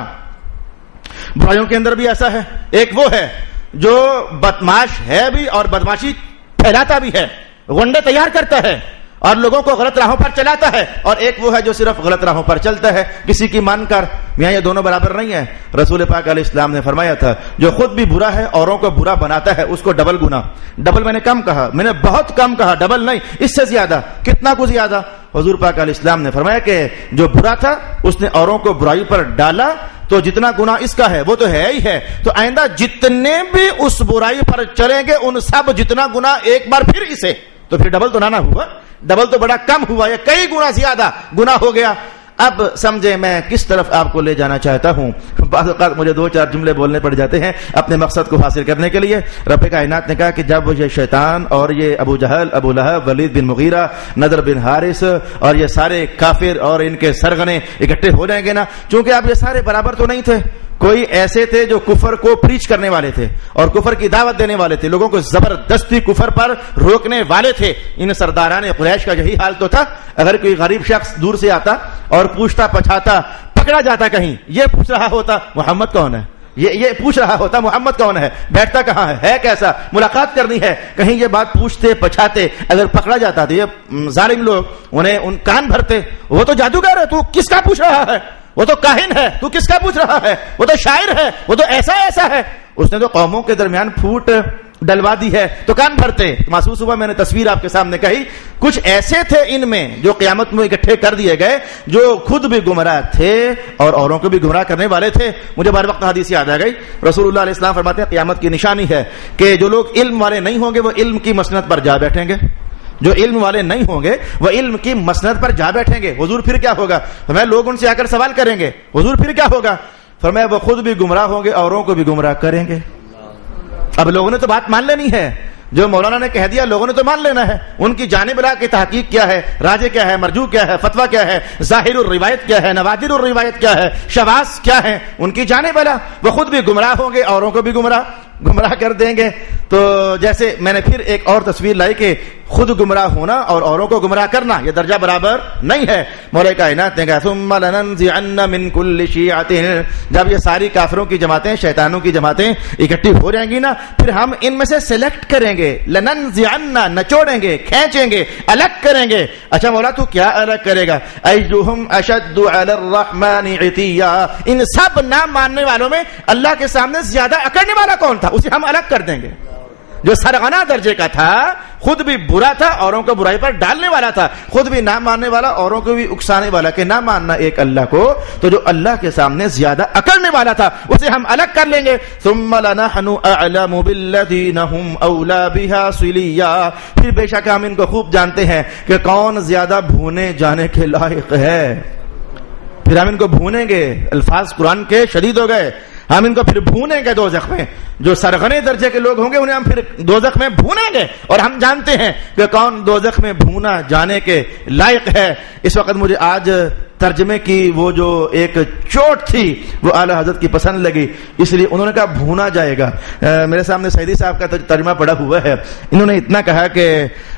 برائیوں کے اندر بھی ایسا ہے، ایک وہ ہے جو بدماش ہے بھی اور بدماشی پھیلاتا بھی ہے، غنڈے تیار کرتا ہے اور لوگوں کو غلط راہوں پر چلاتا ہے، اور ایک وہ ہے جو صرف غلط راہوں پر چلتا ہے کسی کی مان کر۔ میاں یہ دونوں برابر نہیں ہیں۔ رسول پاک علیہ السلام نے فرمایا تھا جو خود بھی برا ہے اوروں کو برا بناتا ہے اس کو ڈبل گناہ، ڈبل میں نے کم کہا، میں نے بہت کم کہا، ڈبل نہیں، اس سے زیادہ۔ کتنا کو زیادہ؟ حضور پاک علیہ السلام نے فرمایا کہ جو برا تھا اس نے اوروں کو برائی پر ڈالا تو جتنا گناہ اس کا ہے وہ تو ہے ہی ہے، تو آئندہ جتنے بھی اس برائی پر چلیں گے ان سب جتنا گناہ ایک بار پھر اسے، تو پھر ڈبل تو نہ ہوا، ڈبل تو بڑا کم ہوا، یہ کئی گنا زیادہ گناہ ہو گیا۔ اب سمجھے میں کس طرف آپ کو لے جانا چاہتا ہوں۔ بعض اوقات مجھے دو چار جملے بولنے پڑ جاتے ہیں اپنے مقصد کو حاصل کرنے کے لیے۔ رب کائنات نے کہا کہ جب یہ شیطان اور یہ ابو جہل، ابو لہب، ولید بن مغیرہ، نضر بن حارث اور یہ سارے کافر اور ان کے سرغنے اکٹھے ہو جائیں گے نا، چونکہ اب یہ سارے برابر تو نہیں تھے، کوئی ایسے تھے جو کفر کو پریچ کرنے والے تھے اور کفر کی دعوت دینے والے تھے، لوگوں کو زبردستی کفر پر روکنے والے تھے۔ ان سرداران قریش کا یہی حال تو تھا۔ اگر کوئی غریب شخص دور سے آتا اور پوچھتا پچھاتا، پکڑا جاتا کہیں، یہ پوچھ رہا ہوتا محمد کون ہے، یہ پوچھ رہا ہوتا محمد کون ہے، بیٹھتا کہاں ہے کیسا، ملاقات کرنی ہے، کہیں یہ بات پوچھتے پچھاتے اگر پکڑا جاتا تو یہ ظالم لوگ انہیں ان کان بھرتے، وہ تو جادوگر ہے، تو کس کا پوچھ رہا ہے، وہ تو کاہن ہے، تو کس کا پوچھ رہا ہے، وہ تو شاعر ہے، وہ تو ایسا ہے، اس نے تو قوموں کے درمیان پھوٹ ڈلوا دی ہے، تو کان بھرتے۔ محسوس ہوا میں نے تصویر آپ کے سامنے کہی، کچھ ایسے تھے ان میں جو قیامت میں اکٹھے کر دیے گئے جو خود بھی گمراہ تھے اور اوروں کو بھی گمراہ کرنے والے تھے۔ مجھے بار وقت حدیث یاد آ گئی، رسول اللہ علیہ السلام فرماتے ہیں قیامت کی نشانی ہے کہ جو لوگ علم والے نہیں ہوں گے وہ علم کی مسند پر جا بیٹھیں گے، جو علم والے نہیں ہوں گے وہ علم کی مسند پر جا بیٹھیں گے۔ حضور پھر کیا ہوگا؟ فرمایا لوگ ان سے آ کر سوال کریں گے، حضور پھر کیا ہوگا؟ فرمایا وہ خود بھی گمراہ ہوں گے، اوروں کو بھی گمراہ کریں گے۔ اب لوگوں نے تو بات مان لینی ہے، جو مولانا نے کہہ دیا لوگوں نے تو مان لینا ہے۔ ان کی جانب لا کی تحقیق کیا ہے، راجے کیا ہے، مرجو کیا ہے، فتویٰ کیا ہے، ظاہر الروایت کیا ہے، نوادر الروایت کیا ہے، شواذ کیا ہے، ان کی جانب لا۔ وہ خود بھی گمراہ ہوں گے، اوروں کو بھی گمراہ کر دیں گے۔ تو جیسے میں نے پھر ایک اور تصویر لائی کہ خود گمراہ ہونا اور اوروں کو گمراہ کرنا یہ درجہ برابر نہیں ہے. مولا کائنات نے کہا ثم لننزعن من كل شيعة، جب یہ ساری کافروں کی جماعتیں، شیطانوں کی جماعتیں اکٹھی ہو جائیں گی نا، پھر ہم ان میں سے سلیکٹ کریں گے. لننزعن، نچوڑیں گے، کھینچیں گے، الگ کریں گے. اچھا مولا تو کیا الگ کرے گا؟ ایہم اشد علی الرحمن عتیا، ان سب نہ ماننے والوں میں اللہ کے سامنے زیادہ اکڑنے والا کون تھا؟ اسے ہم الگ کر دیں گے. جو سرغنہ درجے کا تھا، خود بھی برا تھا، اوروں کو برائی پر ڈالنے والا تھا، خود بھی نہ ماننے والا، اوروں کو بھی اکسانے والا کہ نہ ماننا ایک اللہ کو، تو جو اللہ کے سامنے زیادہ اکڑنے والا تھا اسے ہم الگ کر لیں گے. ثم لنحن اعلم بالذین هم اولی بها صلیا، پھر بے شک ہم ان کو خوب جانتے ہیں کہ کون زیادہ بھونے جانے کے لائق ہے. پھر ہم ان کو بھونیں گے. الفاظ قرآن کے شدید ہو گئے. ہم ان کو پھر بھونیں گے دوزخ میں. جو سرغنے درجے کے لوگ ہوں گے انہیں ہم پھر دوزخ میں بھونیں گے، اور ہم جانتے ہیں کہ کون دوزخ میں بھونا جانے کے لائق ہے. اس وقت مجھے آج ترجمے کی وہ جو ایک چوٹ تھی وہ اعلی حضرت کی پسند لگی، اس لیے انہوں نے کہا بھونا جائے گا. میرے سامنے سعیدی صاحب کا ترجمہ پڑا ہوا ہے. انہوں نے اتنا کہا کہ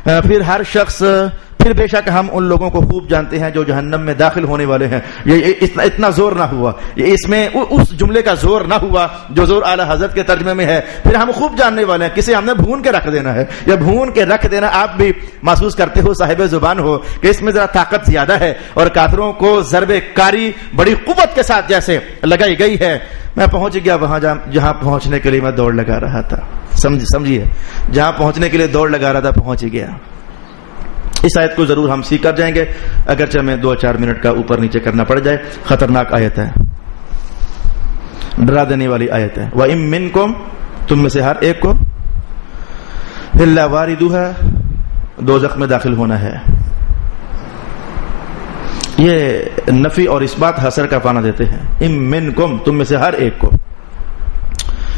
پھر ہر شخص، پھر بے شک ہم ان لوگوں کو خوب جانتے ہیں جو جہنم میں داخل ہونے والے ہیں. یہ اتنا زور نہ ہوا، اس میں اس جملے کا زور نہ ہوا جو زور اعلی حضرت کے ترجمے میں ہے. پھر ہم خوب جاننے والے ہیں، کسے ہم نے بھون کے رکھ دینا ہے. یا بھون کے رکھ دینا آپ بھی محسوس کرتے ہو، صاحب زبان ہو، کہ اس میں ذرا طاقت زیادہ ہے اور کافروں کو ضرب کاری بڑی قوت کے ساتھ جیسے لگائی گئی ہے. میں پہنچ گیا وہاں جہاں پہنچنے کے لیے میں دوڑ لگا رہا تھا. سمجھیے، جہاں پہنچنے کے لیے دوڑ لگا رہا تھا پہنچ گیا. اس آیت کو ضرور ہم سیکھ کر جائیں گے، اگرچہ میں 2-4 منٹ کا اوپر نیچے کرنا پڑ جائے. خطرناک آیت ہے، ڈرا دینے والی آیت ہے. وَإِن مِّنكُمْ، تم میں سے ہر ایک کو، إِلَّا وَارِدُهَا، دوزخ میں داخل ہونا ہے. یہ نفی اور اثبات حصر کا معنی دیتے ہیں. إِن مِّنكُمْ، تم میں سے ہر ایک کو،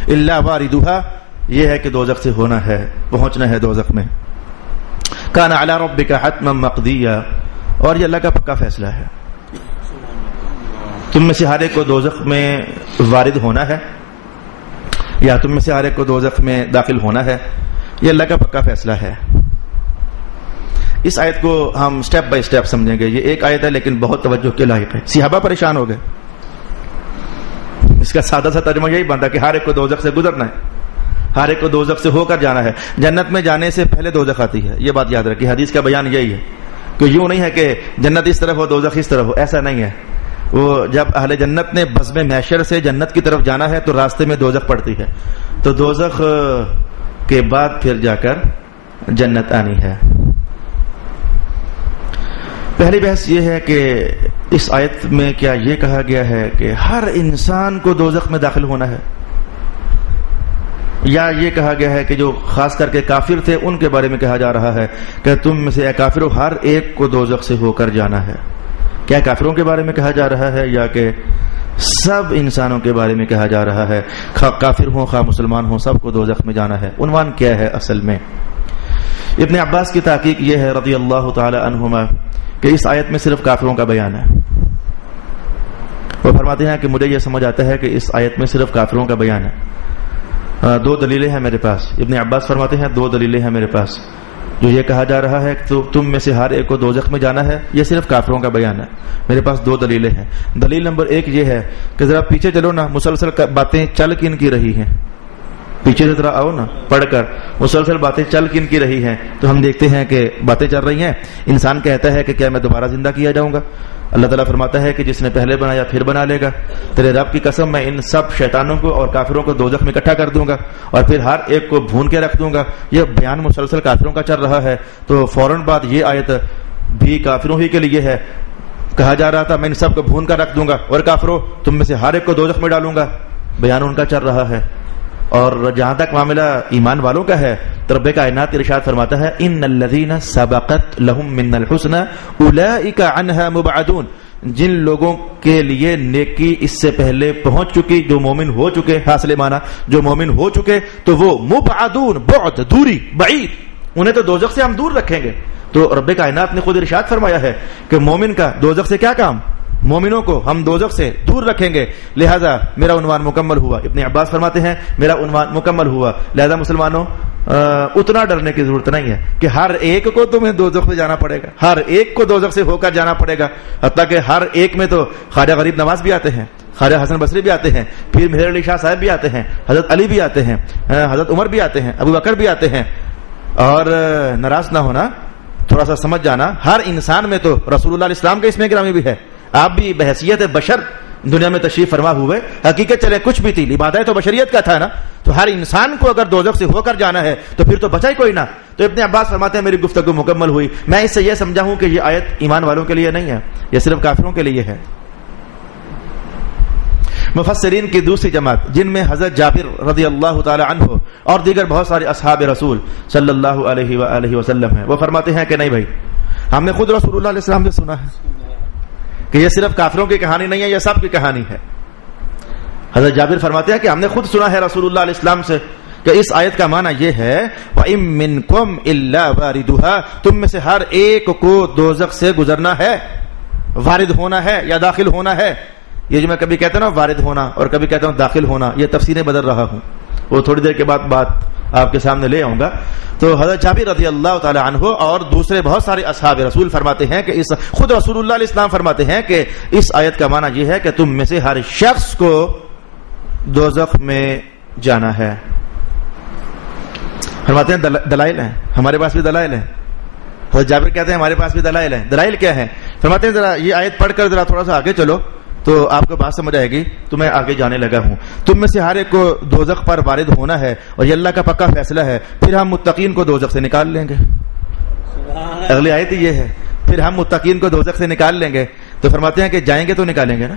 إِلَّا وَارِدُهَا، یہ ہے کہ دوزخ سے ہونا ہے، پہنچنا ہے دوزخ میں. کان علی ربک حتما مقضیا، اور یہ اللہ کا پکا فیصلہ ہے. تم میں سے ہر ایک کو دوزخ میں وارد ہونا ہے، یا تم میں سے ہر ایک کو دوزخ میں داخل ہونا ہے، یہ اللہ کا پکا فیصلہ ہے. اس آیت کو ہم سٹیپ بائی سٹیپ سمجھیں گے. یہ ایک آیت ہے لیکن بہت توجہ کے لائق ہے. صحابہ پریشان ہو گئے. اس کا سادہ سا ترجمہ یہی بنتا کہ ہر ایک کو دوزخ سے گزرنا ہے، ہر ایک کو دوزخ سے ہو کر جانا ہے. جنت میں جانے سے پہلے دوزخ آتی ہے، یہ بات یاد رکھیے. حدیث کا بیان یہی ہے کہ یوں نہیں ہے کہ جنت اس طرف ہو دوزخ اس طرف ہو، ایسا نہیں ہے. وہ جب اہل جنت نے بزم محشر سے جنت کی طرف جانا ہے تو راستے میں دوزخ پڑتی ہے، تو دوزخ کے بعد پھر جا کر جنت آنی ہے. پہلی بحث یہ ہے کہ اس آیت میں کیا یہ کہا گیا ہے کہ ہر انسان کو دوزخ میں داخل ہونا ہے، یا یہ کہا گیا ہے کہ جو خاص کر کے کافر تھے ان کے بارے میں کہا جا رہا ہے کہ تم میں سے اے کافروں ہر ایک کو دوزخ سے ہو کر جانا ہے؟ کیا کافروں کے بارے میں کہا جا رہا ہے یا کہ سب انسانوں کے بارے میں کہا جا رہا ہے؟ خواہ کافر ہوں خواہ مسلمان ہوں، سب کو دوزخ میں جانا ہے. عنوان کیا ہے اصل میں؟ ابن عباس کی تحقیق یہ ہے رضی اللہ تعالی عنہما کہ اس آیت میں صرف کافروں کا بیان ہے. وہ فرماتے ہیں کہ مجھے یہ سمجھ آتا ہے کہ اس آیت میں صرف کافروں کا بیان ہے. 2 دلیلیں ہیں میرے پاس. ابن عباس فرماتے ہیں 2 دلیلیں ہیں میرے پاس. جو یہ کہا جا رہا ہے کہ تم میں سے ہر ایک کو دوزخ میں جانا ہے، یہ صرف کافروں کا بیان ہے. میرے پاس 2 دلیلیں ہیں. دلیل نمبر 1 یہ ہے کہ ذرا پیچھے چلو نا، مسلسل باتیں چل کن کی رہی ہیں. پیچھے سے ذرا آؤ نا، پڑھ کر مسلسل باتیں چل کن کی رہی ہیں تو ہم دیکھتے ہیں کہ باتیں چل رہی ہیں. انسان کہتا ہے کہ کیا میں دوبارہ زندہ کیا جاؤں گا؟ اللہ تعالیٰ فرماتا ہے کہ جس نے پہلے بنایا پھر بنا لے گا. تیرے رب کی قسم میں ان سب شیطانوں کو اور کافروں کو دوزخ میں اکٹھا کر دوں گا اور پھر ہر ایک کو بھون کے رکھ دوں گا. یہ بیان مسلسل کافروں کا چل رہا ہے. تو فوراً بعد یہ آیت بھی کافروں ہی کے لیے ہے. کہا جا رہا تھا میں ان سب کو بھون کر رکھ دوں گا اور کافروں تم میں سے ہر ایک کو دوزخ میں ڈالوں گا. بیان ان کا چل رہا ہے. اور جہاں تک معاملہ ایمان والوں کا ہے تو رب کائنات ارشاد فرماتا ہے ان الذین سبقت لهم من الحسنى اولئک عنها مبعدون. جن لوگوں کے لیے نیکی اس سے پہلے پہنچ چکی، جو مومن ہو چکے، حاصل معنی جو مومن ہو چکے تو وہ مبعدون، بعد، دوری، بعید، انہیں تو دوزخ سے ہم دور رکھیں گے. تو رب کائنات نے خود ارشاد فرمایا ہے کہ مومن کا دوزخ سے کیا کام؟ مومنوں کو ہم دوزخ سے دور رکھیں گے، لہذا میرا عنوان مکمل ہوا۔ ابن عباس فرماتے ہیں میرا عنوان مکمل ہوا، لہذا مسلمانوں اتنا ڈرنے کی ضرورت نہیں ہے کہ ہر ایک کو تمہیں دوزخ میں جانا پڑے گا، ہر ایک کو دوزخ سے ہو کر جانا پڑے گا، حتیٰ کہ ہر ایک میں تو خواجہ غریب نواز بھی آتے ہیں، خواجہ حسن بصری بھی آتے ہیں، پھر مہر علی شاہ صاحب بھی آتے ہیں، حضرت علی بھی آتے ہیں، حضرت عمر بھی آتے ہیں، ابو بکر بھی آتے ہیں۔ اور ناراض نہ ہونا، تھوڑا سا سمجھ جانا، ہر انسان میں تو رسول اللہ علیہ السلام کے اسم گرامی بھی ہے۔ آپ بھی بحیثیت بشر دنیا میں تشریف فرما ہوئے، حقیقت چلے کچھ بھی تھی، لبادہ تو بشریت کا تھا نا، تو ہر انسان کو اگر دوزخ سے ہو کر جانا ہے تو پھر تو بچا ہی کوئی نہ۔ تو ابن عباس فرماتے ہیں میری گفتگو مکمل ہوئی، میں اس سے یہ سمجھا ہوں کہ یہ آیت ایمان والوں کے لیے نہیں ہے، یہ صرف کافروں کے لیے ہے۔ مفسرین کی دوسری جماعت جن میں حضرت جابر رضی اللہ تعالی عنہ اور دیگر بہت سارے اصحاب رسول صلی اللہ علیہ وآلہ وسلم ہیں، وہ فرماتے ہیں کہ نہیں بھائی، ہم نے خود رسول اللہ علیہ السلام سے سنا ہے کہ یہ صرف کافروں کی کہانی نہیں ہے، یہ سب کی کہانی ہے۔ حضرت جابر فرماتے ہیں کہ ہم نے خود سنا ہے رسول اللہ علیہ السلام سے کہ اس آیت کا معنی یہ ہے وَإِن مِّنكُمْ إِلَّا وَارِدُهَا، تم میں سے ہر ایک کو دوزخ سے گزرنا ہے، وارد ہونا ہے یا داخل ہونا ہے۔ یہ جو میں کبھی کہتا ہوں نا وارد ہونا اور کبھی کہتا ہوں داخل ہونا، یہ تفسیریں بدل رہا ہوں، وہ تھوڑی دیر کے بعد بات آپ کے سامنے لے آؤں گا۔ تو حضرت جابر رضی اللہ تعالی عنہ اور دوسرے بہت سارے اصحاب رسول فرماتے ہیں کہ خود رسول اللہ علیہ السلام فرماتے ہیں کہ اس آیت کا معنی یہ ہے کہ تم میں سے ہر شخص کو دوزخ میں جانا ہے۔ فرماتے ہیں دلائل ہیں، ہمارے پاس بھی دلائل ہیں۔ حضرت جابر کہتے ہیں ہمارے پاس بھی دلائل ہیں۔ دلائل کیا ہے؟ فرماتے ہیں ذرا یہ آیت پڑھ کر ذرا تھوڑا سا آگے چلو تو آپ کو بات سمجھ آئے گی، تو میں آگے جانے لگا ہوں۔ تم میں سے ہر ایک کو دوزخ پر وارد ہونا ہے اور یہ اللہ کا پکا فیصلہ ہے، پھر ہم متقین کو دوزخ سے نکال لیں گے۔ اگلی آیت یہ ہے، پھر ہم متقین کو دوزخ سے نکال لیں گے۔ تو فرماتے ہیں کہ جائیں گے تو نکالیں گے نا،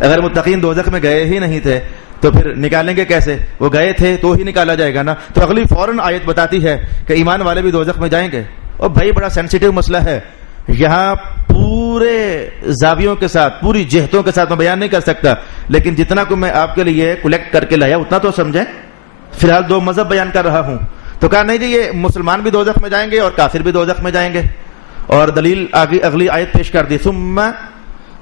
اگر متقین دوزخ میں گئے ہی نہیں تھے تو پھر نکالیں گے کیسے؟ وہ گئے تھے تو ہی نکالا جائے گا نا۔ تو اگلی فوراً آیت بتاتی ہے کہ ایمان والے بھی دوزخ میں جائیں گے۔ اور بھائی بڑا سینسیٹیو مسئلہ ہے، یہاں پورے زاویوں کے ساتھ پوری جہتوں کے ساتھ میں بیان نہیں کر سکتا، لیکن جتنا کو میں آپ کے لیے کلیکٹ کر کے لایا اتنا تو سمجھیں۔ فی الحال دو مذہب بیان کر رہا ہوں، تو کہا نہیں جی یہ مسلمان بھی دوزخ میں جائیں گے اور کافر بھی دوزخ میں جائیں گے، اور دلیل اگلی آیت پیش کر دی، ثم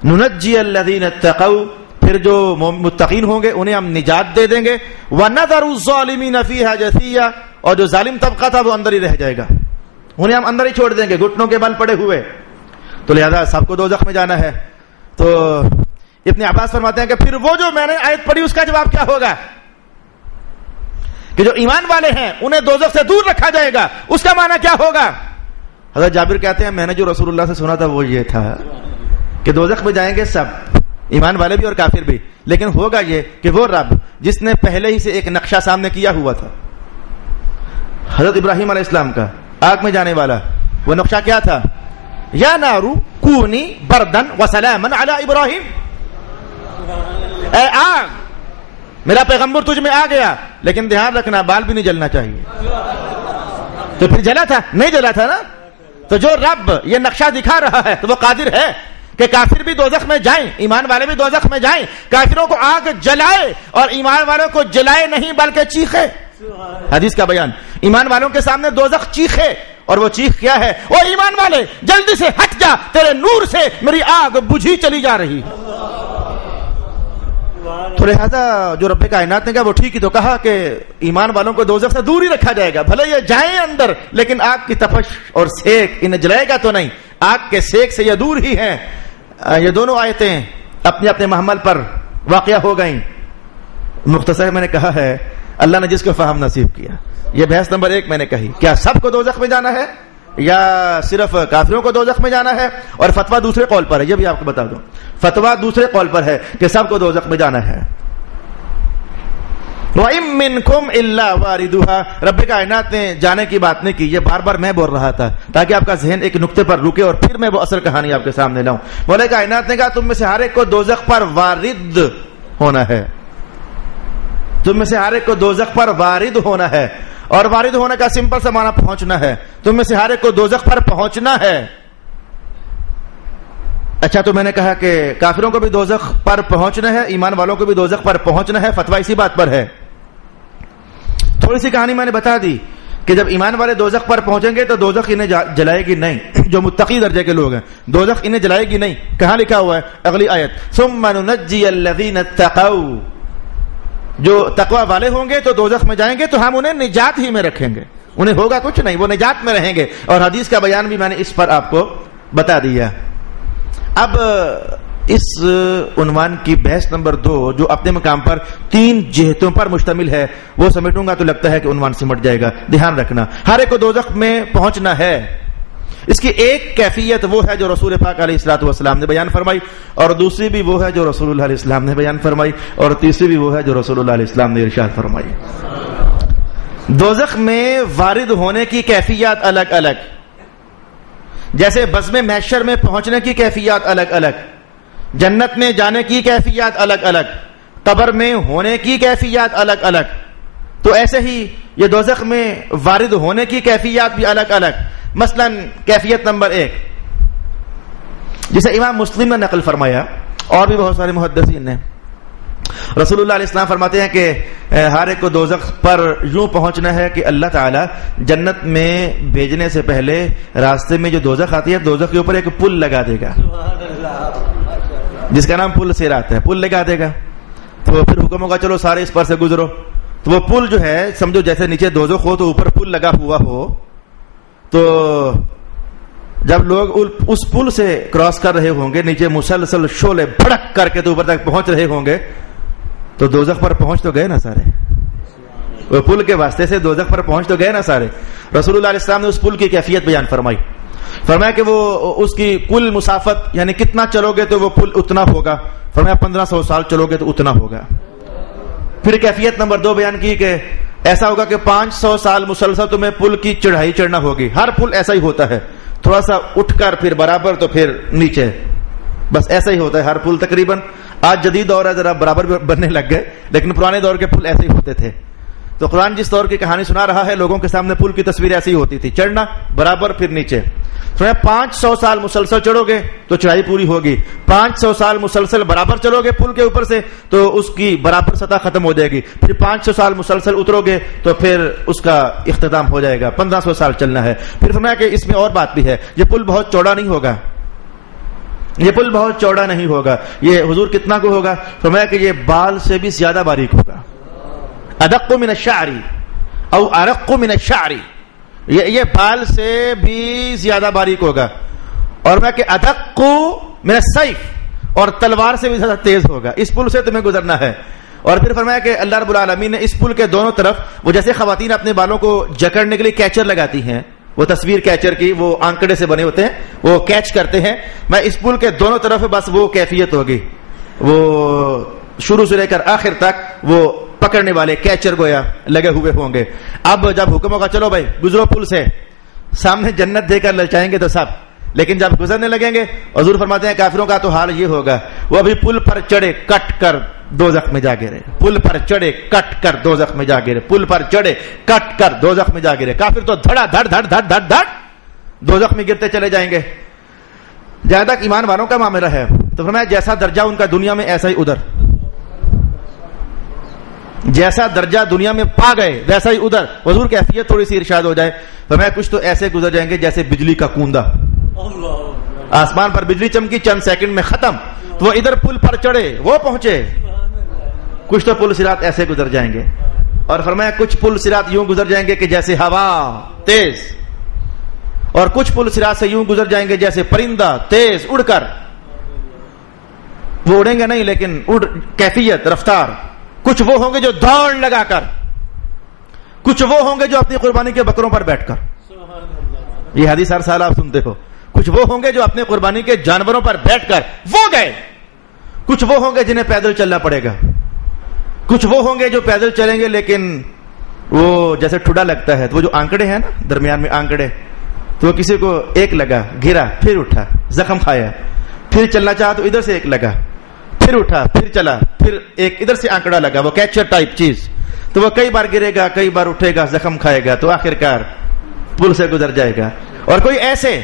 ننجی الذین اتقوا، پھر جو متقین ہوں گے انہیں ہم نجات دے دیں گے، وَنَذَرُ الظَّالِمِينَ فِيهَا جَثِيًّا، اور جو ظالم طبقہ تھا وہ اندر ہی رہ جائے گا، انہیں ہم اندر ہی چھوڑ دیں گے گھٹنوں کے بل پڑے ہوئے۔ تو لہذا سب کو دوزخ میں جانا ہے۔ تو ابن عباس فرماتے ہیں کہ پھر وہ جو میں نے آیت پڑھی اس کا جواب کیا ہوگا کہ جو ایمان والے ہیں انہیں دوزخ سے دور رکھا جائے گا، اس کا معنی کیا ہوگا؟ حضرت جابر کہتے ہیں میں نے جو رسول اللہ سے سنا تھا وہ یہ تھا کہ دوزخ میں جائیں گے سب، ایمان والے بھی اور کافر بھی، لیکن ہوگا یہ کہ وہ رب جس نے پہلے ہی سے ایک نقشہ سامنے کیا ہوا تھا حضرت ابراہیم علیہ السلام کا، آگ میں جانے والا، وہ نقشہ کیا تھا؟ یا نارو کونی بردن وسلاما علی ابراہیم، اے آگ میرا پیغمبر تجھ میں آ گیا، لیکن دھیان رکھنا بال بھی نہیں جلنا چاہیے۔ تو پھر جلا تھا؟ نہیں جلا تھا نا۔ تو جو رب یہ نقشہ دکھا رہا ہے تو وہ قادر ہے کہ کافر بھی دوزخ میں جائیں، ایمان والے بھی دوزخ میں جائیں، کافروں کو آگ جلائے اور ایمان والوں کو جلائے نہیں بلکہ چیخے۔ حدیث کا بیان، ایمان والوں کے سامنے دوزخ چیخے، اور وہ چیخ کیا ہے؟ او ایمان والے جلدی سے ہٹ جا، تیرے نور سے میری آگ بجھی چلی جا رہی ہے۔ تو لہذا جو رب کائنات نے کہا وہ ٹھیک ہی تو کہا کہ ایمان والوں کو دوزخ سے دور ہی رکھا جائے گا، بھلے یہ جائیں اندر لیکن آگ کی تپش اور سیک انہیں جلائے گا تو نہیں، آگ کے سیک سے یہ دور ہی ہیں۔ یہ دونوں آیتیں اپنے اپنے محمل پر واقعہ ہو گئیں۔ مختصر میں نے کہا ہے اللہ نے جس کو فہم نصیب کیا۔ یہ بحث نمبر 1 میں نے کہی، کیا سب کو دوزخ میں جانا ہے یا صرف کافروں کو دوزخ میں جانا ہے؟ اور فتویٰ دوسرے قول پر ہے، یہ بھی آپ کو بتا دوں، فتویٰ دوسرے قول پر ہے کہ سب کو دوزخ میں جانا ہے۔ وَإِن مِّنكُمْ إِلَّا وَارِدُهَا، رب کائنات نے جانے کی بات نہیں کی، یہ بار بار میں بول رہا تھا تاکہ آپ کا ذہن ایک نقطے پر رکے اور پھر میں وہ اصل کہانی آپ کے سامنے لاؤں۔ مولا کائنات نے کہا تم میں سے ہر ایک کو دوزخ پر وارد ہونا ہے، تم میں سے ہر ایک کو دوزخ پر وارد ہونا ہے، اور وارد ہونے کا سمپل سا معنی پہنچنا ہے، تم میں سے ہر ایک کو دوزخ پر پہنچنا ہے۔ اچھا تو میں نے کہا کہ کافروں کو بھی دوزخ پر پہنچنا ہے، ایمان والوں کو بھی دوزخ پر پہنچنا ہے، فتویٰ اسی بات پر ہے۔ تھوڑی سی کہانی میں نے بتا دی کہ جب ایمان والے دوزخ پر پہنچیں گے تو دوزخ انہیں جلائے گی نہیں. جو متقی درجے کے لوگ ہیں دوزخ انہیں جلائے گی نہیں. کہاں لکھا ہوا ہے اگلی آیت ثم ننجی الذین اتقوا, جو تقوی والے ہوں گے تو دوزخ میں جائیں گے تو ہم انہیں نجات ہی میں رکھیں گے, انہیں ہوگا کچھ نہیں, وہ نجات میں رہیں گے. اور حدیث کا بیان بھی میں نے اس پر آپ کو بتا دیا. اب اس عنوان کی بحث نمبر 2 جو اپنے مقام پر 3 جہتوں پر مشتمل ہے وہ سمیٹوں گا تو لگتا ہے کہ عنوان سمٹ جائے گا. دھیان رکھنا, ہر ایک کو دوزخ میں پہنچنا ہے. اس کی ایک کیفیت وہ ہے جو رسول پاک علیہ الصلوۃ والسلام نے بیان فرمائی, اور دوسری بھی وہ ہے جو رسول اللہ علیہ السلام نے بیان فرمائی, اور تیسری بھی وہ ہے جو رسول اللہ علیہ السلام نے ارشاد فرمائی. دوزخ میں وارد ہونے کی کیفیات الگ الگ, جیسے بزم محشر میں پہنچنے کی کیفیات الگ الگ, جنت میں جانے کی کیفیات الگ الگ, قبر میں ہونے کی کیفیات الگ الگ, تو ایسے ہی یہ دوزخ میں وارد ہونے کی کیفیات بھی الگ الگ. مثلا کیفیت نمبر 1 جسے امام مسلم نے نقل فرمایا اور بھی بہت سارے محدثین نے, رسول اللہ علیہ السلام فرماتے ہیں کہ ہر ایک کو دوزخ پر یوں پہنچنا ہے کہ اللہ تعالی جنت میں بھیجنے سے پہلے راستے میں جو دوزخ آتی ہے دوزخ کے اوپر ایک پل لگا دے گا جس کا نام پل صراط ہے. پل لگا دے گا تو پھر حکم ہوگا چلو سارے اس پر سے گزرو. تو وہ پل جو ہے سمجھو جیسے نیچے دوزخ ہو تو اوپر پل لگا ہوا ہو, تو جب لوگ اس پل سے کراس کر رہے ہوں گے نیچے مسلسل شعلے بھڑک کر کے تو اوپر تک پہنچ رہے ہوں گے تو دوزخ پر پہنچ تو گئے نا سارے, وہ پل کے واسطے سے دوزخ پر پہنچ تو گئے نا سارے. رسول اللہ علیہ السلام نے اس پل کی کیفیت بیان فرمائی, فرمایا کہ وہ اس کی کل مسافت یعنی کتنا چلو گے تو وہ پل اتنا ہوگا, فرمایا 1500 سال چلو گے تو اتنا ہوگا. پھر کیفیت نمبر 2 بیان کی کہ ایسا ہوگا کہ 500 سال مسلسل تمہیں پل کی چڑھائی چڑھنا ہوگی. ہر پل ایسا ہی ہوتا ہے, تھوڑا سا اٹھ کر پھر برابر تو پھر نیچے, بس ایسا ہی ہوتا ہے ہر پل تقریباً. آج جدید دور ہے ذرا برابر بننے لگ گئے, لیکن پرانے دور کے پل ایسے ہی ہوتے تھے. تو قرآن جس دور کی کہانی سنا رہا ہے لوگوں کے سامنے پل کی تصویر ایسی ہی ہوتی تھی, چڑھنا برابر پھر نیچے. 500 سال مسلسل چڑھو گے تو چڑھائی پوری ہوگی, 500 سال مسلسل برابر چلو گے پل کے اوپر سے تو اس کی برابر سطح ختم ہو جائے گی. پھر 500 سال مسلسل اترو گے تو پھر اس کا اختتام ہو جائے گا. 1500 سال چلنا ہے. پھر فرمایا کہ اس میں اور بات بھی ہے, یہ پل بہت چوڑا نہیں ہوگا, یہ پل بہت چوڑا نہیں ہوگا. یہ حضور کتنا کو ہوگا, فرمایا کہ یہ بال سے بھی زیادہ باریک ہوگا. ادق من الشعر او ارق من الشعر, یہ بال سے بھی زیادہ باریک ہوگا. اور میں کہ ادق من السیف, اور تلوار سے بھی زیادہ تیز ہوگا. اس پل سے تمہیں گزرنا ہے. اور پھر فرمایا کہ اللہ رب العالمین نے اس پل کے دونوں طرف وہ جیسے خواتین اپنے بالوں کو جکڑنے کے لیے کیچر لگاتی ہیں, وہ تصویر کیچر کی, وہ آنکڑے سے بنے ہوتے ہیں, وہ کیچ کرتے ہیں, میں اس پل کے دونوں طرف بس وہ کیفیت ہوگی, وہ شروع سے لے کر آخر تک وہ پکڑنے والے کیچر گویا لگے ہوئے ہوں گے. اب جب حکم ہوگا چلو بھائی گزرو پل سے, سامنے جنت دے کر للچائیں گے تو سب, لیکن جب گزرنے لگیں گے حضور فرماتے ہیں کافروں کا تو حال یہ ہوگا, وہ ابھی پل پر چڑھے کٹ کر دوزخ میں جا گرے, پل پر چڑھے کٹ کر دوزخ میں جا گرے, پل پر چڑھے کٹ کر دوزخ میں جا گرے. کافر تو دھڑا دھڑ دھڑ دھڑ دھڑ دھڑ دوزخ میں گرتے چلے جائیں گے. جہاں تک ایمان والوں کا معاملہ ہے تو فرمایا جیسا درجہ ان کا دنیا میں ایسا ہی ادھر, جیسا درجہ دنیا میں پا گئے ویسا ہی ادھر. حضور کیفیت تھوڑی سی ارشاد ہو جائے, فرمایا کچھ تو ایسے گزر جائیں گے جیسے بجلی کا کوندا, آسمان پر بجلی چمکی چند سیکنڈ میں ختم, تو وہ ادھر پل پر چڑھے وہ پہنچے. کچھ تو پل صراط ایسے گزر جائیں گے, اور فرمایا کچھ پل صراط یوں گزر جائیں گے کہ جیسے ہوا تیز, اور کچھ پل صراط سے یوں گزر جائیں گے جیسے پرندہ تیز اڑ کر. وہ اڑیں گے نہیں لیکن اڑ کیفیت رفتار. کچھ وہ ہوں گے جو دوڑ لگا کر, کچھ وہ ہوں گے جو اپنی قربانی کے بکروں پر بیٹھ کر, یہ حدیث ہر سال آپ سنتے ہو. کچھ وہ ہوں گے جو اپنے قربانی کے جانوروں پر بیٹھ کر وہ گئے, کچھ وہ ہوں گے جنہیں پیدل چلنا پڑے گا, کچھ وہ ہوں گے جو پیدل چلیں گے لیکن وہ جیسے ٹھڈا لگتا ہے تو وہ جو آنکڑے ہیں نا درمیان میں آنکڑے, تو وہ کسی کو ایک لگا گرا پھر اٹھا زخم کھایا, پھر چلنا چاہا تو ادھر سے ایک لگا پھر اٹھا پھر چلا, پھر ایک ادھر سے آنکڑا لگا, وہ کیچر ٹائپ چیز, تو وہ کئی بار گرے گا کئی بار اٹھے گا زخم کھائے گا تو آخر کار پل سے گزر جائے گا. اور کوئی ایسے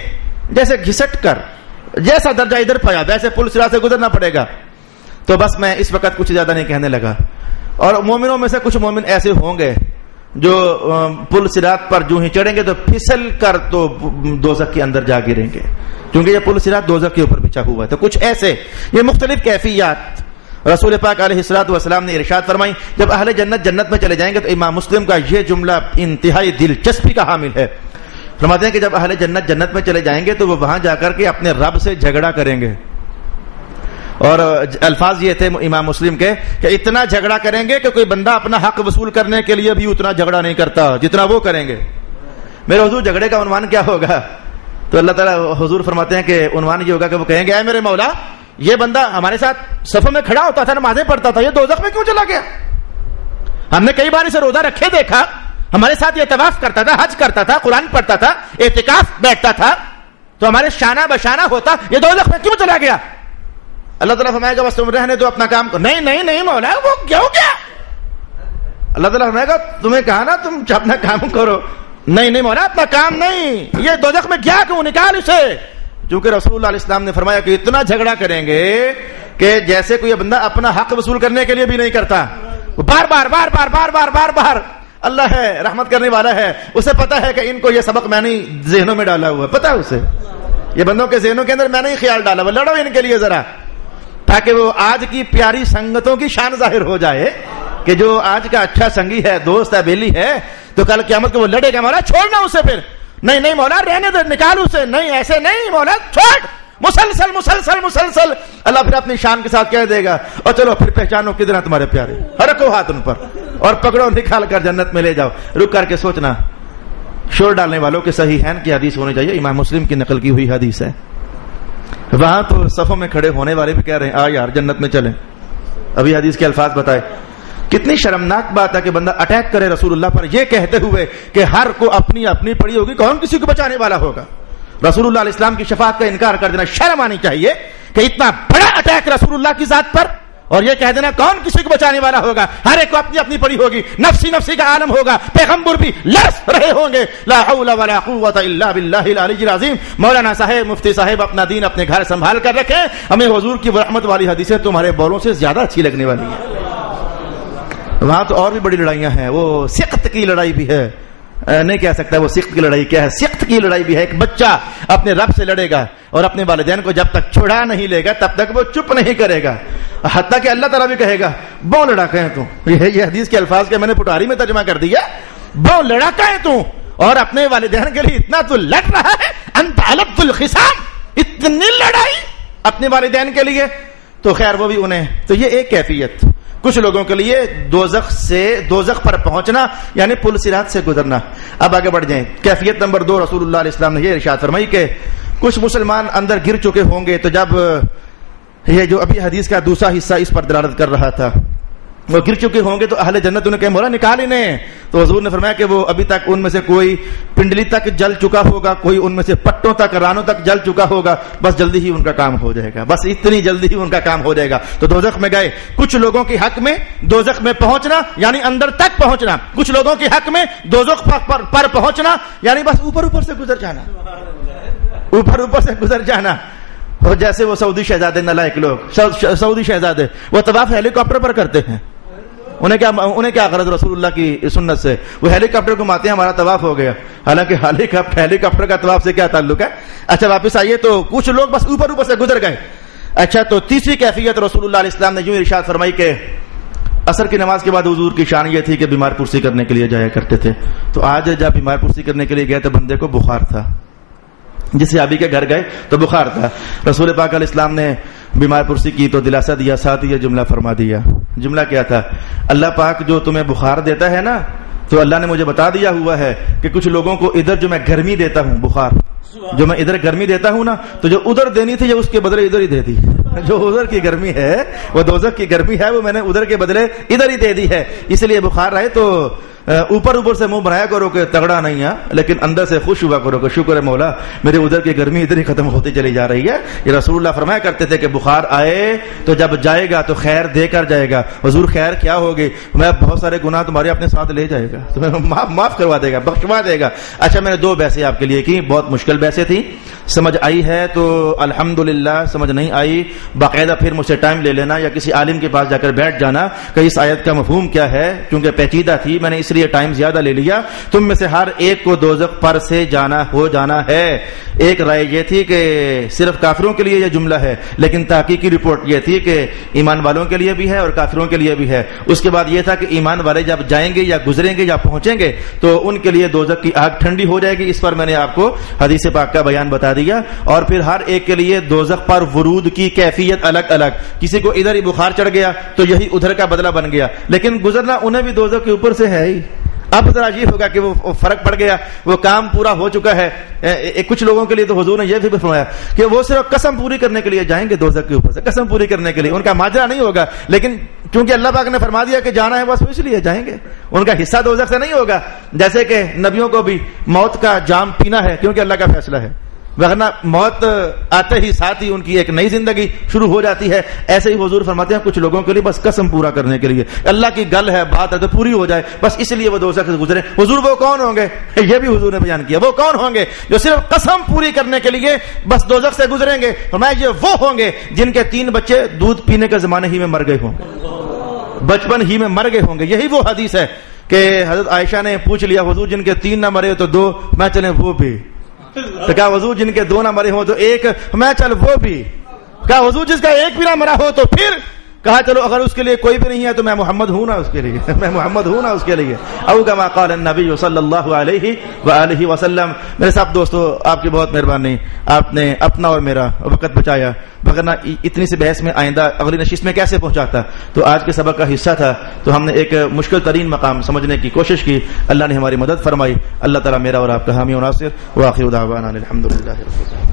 جیسے گھسٹ کر جیسا درجہ ادھر پایا ویسے پل صراط سے گزرنا پڑے گا. تو بس میں اس وقت کچھ زیادہ نہیں کہنے لگا. اور مومنوں میں سے کچھ مومن ایسے ہوں گے جو پل صراط پر جو ہی چڑھیں گے تو پھسل کر تو دوزخ کے اندر جا گریں گے، کیونکہ یہ پل صراط دوزخ کے اوپر بچھا ہوا ہے۔ تو کچھ ایسے یہ مختلف کیفیات رسول پاک علیہ الصلوۃ والسلام نے ارشاد فرمائی۔ جب اہل جنت جنت میں چلے جائیں گے تو امام مسلم کا یہ جملہ انتہائی دلچسپی کا حامل ہے۔ فرماتے ہیں کہ جب اہل جنت جنت میں چلے جائیں گے تو وہ وہاں جا کر کے اپنے رب سے جھگڑا کریں گے، اور الفاظ یہ تھے امام مسلم کے کہ اتنا جھگڑا کریں گے کہ کوئی بندہ اپنا حق وصول کرنے کے لیے بھی اتنا جھگڑا نہیں کرتا جتنا وہ کریں گے۔ میرے حضور جھگڑے کا عنوان کیا ہوگا؟ تو اللہ تعالیٰ حضور فرماتے ہیں کہ عنوان یہ ہوگا کہ وہ کہیں گے اے میرے مولا، یہ بندہ ہمارے ساتھ صفوں میں کھڑا ہوتا تھا، نمازیں پڑھتا تھا، یہ دوزخ میں کیوں چلا گیا؟ ہم نے کئی بار اسے روزہ رکھے دیکھا، ہمارے ساتھ یہ طواف کرتا تھا، حج کرتا تھا، قرآن پڑھتا تھا، اعتکاف بیٹھتا تھا، تو ہمارے شانہ بشانہ ہوتا، یہ دوزخ میں کیوں چلا گیا؟ اللہ تعالیٰ فرمائے گا بس تم رہنے دو اپنا کام کو۔ نہیں نہیں نہیں مولا، وہ کیا ہو گیا؟ اللہ تعالیٰ فرمائے گا تمہیں کہا نا تم اپنا کام کرو۔ نہیں نہیں مولا، اپنا کام نہیں، یہ دوزخ میں گیا کیوں؟ نکال اسے۔ چونکہ رسول اللہ علیہ السلام نے فرمایا کہ اتنا جھگڑا کریں گے کہ جیسے کوئی بندہ اپنا حق وصول کرنے کے لیے بھی نہیں کرتا، بار بار بار بار بار بار بار بار۔ اللہ ہے، رحمت کرنے والا ہے، اسے پتا ہے کہ ان کو یہ سبق میں نے ذہنوں میں ڈالا ہوا ہے، پتا ہے اسے یہ بندوں کے ذہنوں کے اندر میں نے ہی خیال ڈالا ہوا، لڑو ان کے لیے ذرا، تاکہ وہ آج کی پیاری سنگتوں کی شان ظاہر ہو جائے کہ جو آج کا اچھا سنگی ہے، دوست ہے، بیلی ہے، تو کل قیامت کو وہ لڑے گا مولا چھوڑنا اسے، پھر نہیں نہیں مولا رہنے دے، نکال اسے، نہیں ایسے نہیں مولا چھوڑ، مسلسل مسلسل مسلسل۔ اللہ پھر اپنی شان کے ساتھ کہہ دے گا اور چلو پھر پہچانو کدھر ہیں تمہارے پیارے، رکھو ہاتھ ان پر اور پکڑو، نکال کر جنت میں لے جاؤ۔ رک کر کے سوچنا، شور ڈالنے والوں کے صحیحین کی حدیث ہونی چاہیے، امام مسلم کی نقل کی ہوئی حدیث ہے۔ وہاں تو صفوں میں کھڑے ہونے والے بھی کہہ رہے ہیں آ یار جنت میں چلیں۔ ابھی حدیث کے الفاظ بتائے، کتنی شرمناک بات ہے کہ بندہ اٹیک کرے رسول اللہ پر یہ کہتے ہوئے کہ ہر کو اپنی اپنی پڑی ہوگی، کون کسی کو بچانے والا ہوگا؟ رسول اللہ علیہ السلام کی شفاعت کا انکار کر دینا، شرم آنی چاہیے کہ اتنا بڑا اٹیک رسول اللہ کی ذات پر، اور یہ کہہ دینا کون کسی کو بچانے والا ہوگا، ہر ایک کو اپنی اپنی پڑی ہوگی، نفسی نفسی کا عالم ہوگا، پیغمبر بھی لرز رہے ہوں گے۔ لا حول ولا قوت الا باللہ العلی العظیم۔ مولانا صاحب، مفتی صاحب اپنا دین اپنے گھر سنبھال کر رکھیں، ہمیں حضور کی رحمت والی حدیثیں تمہارے بولوں سے زیادہ اچھی لگنے والی ہیں۔ وہاں تو اور بھی بڑی لڑائیاں ہیں، وہ سقط کی لڑائی بھی ہے، نہیں کہہ سکتا وہ سقط کی لڑائی کیا ہے، سقط کی لڑائی بھی ہے۔ ایک بچہ اپنے رب سے لڑے گا اور اپنے والدین کو جب تک چھڑا نہیں لے گا تب تک وہ چپ نہیں کرے گا، حتیٰ کہ اللہ تعالیٰ بھی کہے گا بو لڑاکا ہے تو، یہ حدیث کے الفاظ کے میں نے پٹاری میں ترجمہ کر دیا، بو لڑاکا ہے تو، اور اپنے والدین کے لیے اتنا تو لڑ رہا ہے، انت علبت الخصام، اتنی لڑائی اپنے والدین کے لیے۔ تو خیر وہ بھی انہیں، تو یہ ایک کیفیت کچھ لوگوں کے لیے دوزخ پر پہنچنا یعنی پل صراط سے گزرنا۔ اب آگے بڑھ جائیں، کیفیت نمبر 2 رسول اللہ علیہ السلام نے یہ ارشاد فرمائی کہ کچھ مسلمان اندر گر چکے ہوں گے، تو جب یہ جو ابھی حدیث کا دوسرا حصہ اس پر دلالت کر رہا تھا، وہ گر چکے ہوں گے تو اہل جنت انہیں کہ مولا نکال انہیں، تو حضور نے فرمایا کہ وہ ابھی تک ان میں سے کوئی پنڈلی تک جل چکا ہوگا، کوئی ان میں سے پٹوں تک رانوں تک جل چکا ہوگا، بس جلدی ہی ان کا کام ہو جائے گا، بس اتنی جلدی ہی ان کا کام ہو جائے گا۔ تو دوزخ میں گئے، کچھ لوگوں کے حق میں دوزخ میں پہنچنا یعنی اندر تک پہنچنا، کچھ لوگوں کے حق میں دوزخ پر پہنچنا یعنی بس اوپر اوپر سے گزر جانا، اوپر اوپر سے گزر جانا۔ اور جیسے وہ سعودی شہزادے نالائق لوگ، سعودی شہزادے وہ طواف ہیلی کاپٹر پر کرتے ہیں، انہیں کیا غرض رسول اللہ کی سنت سے؟ وہ ہیلی کاپٹر گھماتے ہیں ہمارا طواف ہو گیا، حالانکہ ہیلی کاپٹر کا طواف سے کیا تعلق ہے؟ اچھا واپس آئیے، تو کچھ لوگ بس اوپر اوپر سے گزر گئے۔ اچھا تو تیسری کیفیت رسول اللہ علیہ السلام نے یوں ارشاد فرمائی کہ عصر کی نماز کے بعد حضور کی شان یہ تھی کہ بیمار پرسی کرنے کے لیے جایا کرتے تھے۔ تو آج جب بیمار پرسی کرنے کے لیے گئے تو بندے کو بخار تھا، جس صحابی کے گھر گئے تو بخار تھا، رسول پاک علیہ السلام نے بیمار پرسی کی تو دلاسا دیا، ساتھ یہ جملہ فرما دیا۔ جملہ کیا تھا؟ اللہ پاک جو تمہیں بخار دیتا ہے نا، تو اللہ نے مجھے بتا دیا ہوا ہے کہ کچھ لوگوں کو ادھر جو میں گرمی دیتا ہوں، بخار جو میں ادھر گرمی دیتا ہوں نا، تو جو ادھر دینی تھی اس کے بدلے ادھر ہی دے دی، جو ادھر کی گرمی ہے وہ دوزخ کی گرمی ہے، وہ میں نے ادھر کے بدلے ادھر ہی دے دی ہے۔ اس لیے بخار آئے تو اوپر اوپر سے منہ بنایا کرو کہ تگڑا نہیں ہے، لیکن اندر سے خوش ہوا کرو کہ شکر ہے مولا میرے ادھر کی گرمی ادھر ہی ختم ہوتی چلی جا رہی ہے۔ یہ رسول اللہ فرمایا کرتے تھے کہ بخار آئے تو جب جائے گا تو خیر دے کر جائے گا۔ حضور خیر کیا ہوگی؟ میں بہت سارے گناہ تمہارے اپنے ساتھ لے جائے گا، تمہیں معاف کروا دے گا، بخشوا دے گا۔ اچھا میں نے 2 بحثیں آپ کے لیے کی، بہت مشکل بحثیں تھیں، سمجھ آئی ہے تو الحمدللہ، سمجھ نہیں آئی باقاعدہ پھر مجھ سے ٹائم لے لینا یا کسی عالم کے پاس جا کر بیٹھ جانا کہ اس آیت کا مفہوم کیا ہے، کیونکہ پیچیدہ تھی، میں نے اس لیے ٹائم زیادہ لے لیا۔ تم میں سے ہر ایک کو دوزخ پر سے جانا ہے۔ ایک رائے یہ تھی کہ صرف کافروں کے لیے یہ جملہ ہے، لیکن تحقیقی رپورٹ یہ تھی کہ ایمان والوں کے لیے بھی ہے اور کافروں کے لیے بھی ہے۔ اس کے بعد یہ تھا کہ ایمان والے جب جائیں گے یا گزریں گے یا پہنچیں گے تو ان کے لیے دوزخ کی آگ ٹھنڈی ہو جائے گی۔ اس پر میں نے آپ کو حدیث پاک کا بیان بتا دیا، اور پھر ہر ایک کے لیے دوزخ پر ورود کی کیفیت الگ الگ، کسی کو ادھر ہی بخار چڑھ گیا تو یہی ادھر کا بدلہ بن گیا، لیکن گزرنا انہیں بھی دوزخ کے اوپر سے ہے ہی۔ اب ذرا یہ ہوگا کہ وہ فرق پڑ گیا، وہ کام پورا ہو چکا ہے۔ کچھ لوگوں کے لیے تو حضور نے یہ بھی فرمایا کہ وہ صرف قسم پوری کرنے کے لیے جائیں گے دوزخ کے اوپر سے، قسم پوری کرنے کے لیے، ان کا ماجرا نہیں ہوگا، لیکن کیونکہ اللہ پاک نے فرما دیا کہ جانا ہے بس اس لیے جائیں گے، ان کا حصہ دوزخ سے نہیں ہوگا۔ جیسے کہ نبیوں کو بھی موت کا جام پینا ہے کیونکہ اللہ کا فیصلہ ہے، ورنہ موت آتے ہی ساتھ ہی ان کی ایک نئی زندگی شروع ہو جاتی ہے۔ ایسے ہی حضور فرماتے ہیں کچھ لوگوں کے لیے بس قسم پورا کرنے کے لیے، اللہ کی گل ہے، بات ہے تو پوری ہو جائے، بس اس لیے وہ دوزخ سے گزرے۔ حضور وہ کون ہوں گے؟ یہ بھی حضور نے بیان کیا، وہ کون ہوں گے جو صرف قسم پوری کرنے کے لیے بس دوزخ سے گزریں گے؟ فرمایا یہ وہ ہوں گے جن کے 3 بچے دودھ پینے کے زمانے ہی میں مر گئے ہوں گے، بچپن ہی میں مر گئے ہوں گے۔ یہی وہ حدیث ہے کہ حضرت عائشہ نے پوچھ لیا حضور جن کے 3 نہ مرے تو 2، میں چلے وہ بھی۔ تو کہا حضور جن کے 2 نہ مرے ہوں تو 1، میں چل وہ بھی۔ کہا حضور جس کا 1 بھی نہ مرا ہو تو پھر؟ کہا چلو اگر اس کے لیے کوئی بھی نہیں ہے تو میں محمد ہوں نا اس کے لیے، میں محمد ہوں نا اس کے لیے۔ او کما قال النبی صلی اللہ علیہ وآلہ وسلم۔ میرے ساتھ دوستو، آپ کی بہت مہربانی، آپ نے اپنا اور میرا وقت بچایا، وگرنہ اتنی سی بحث میں آئندہ اگلی نشست میں کیسے پہنچاتا۔ تو آج کے سبق کا حصہ تھا، تو ہم نے ایک مشکل ترین مقام سمجھنے کی کوشش کی، اللہ نے ہماری مدد فرمائی۔ اللہ تعالیٰ میرا اور آپ کا حامی و ناصر۔ وآخر دعوانا الحمدللہ رب العالمین۔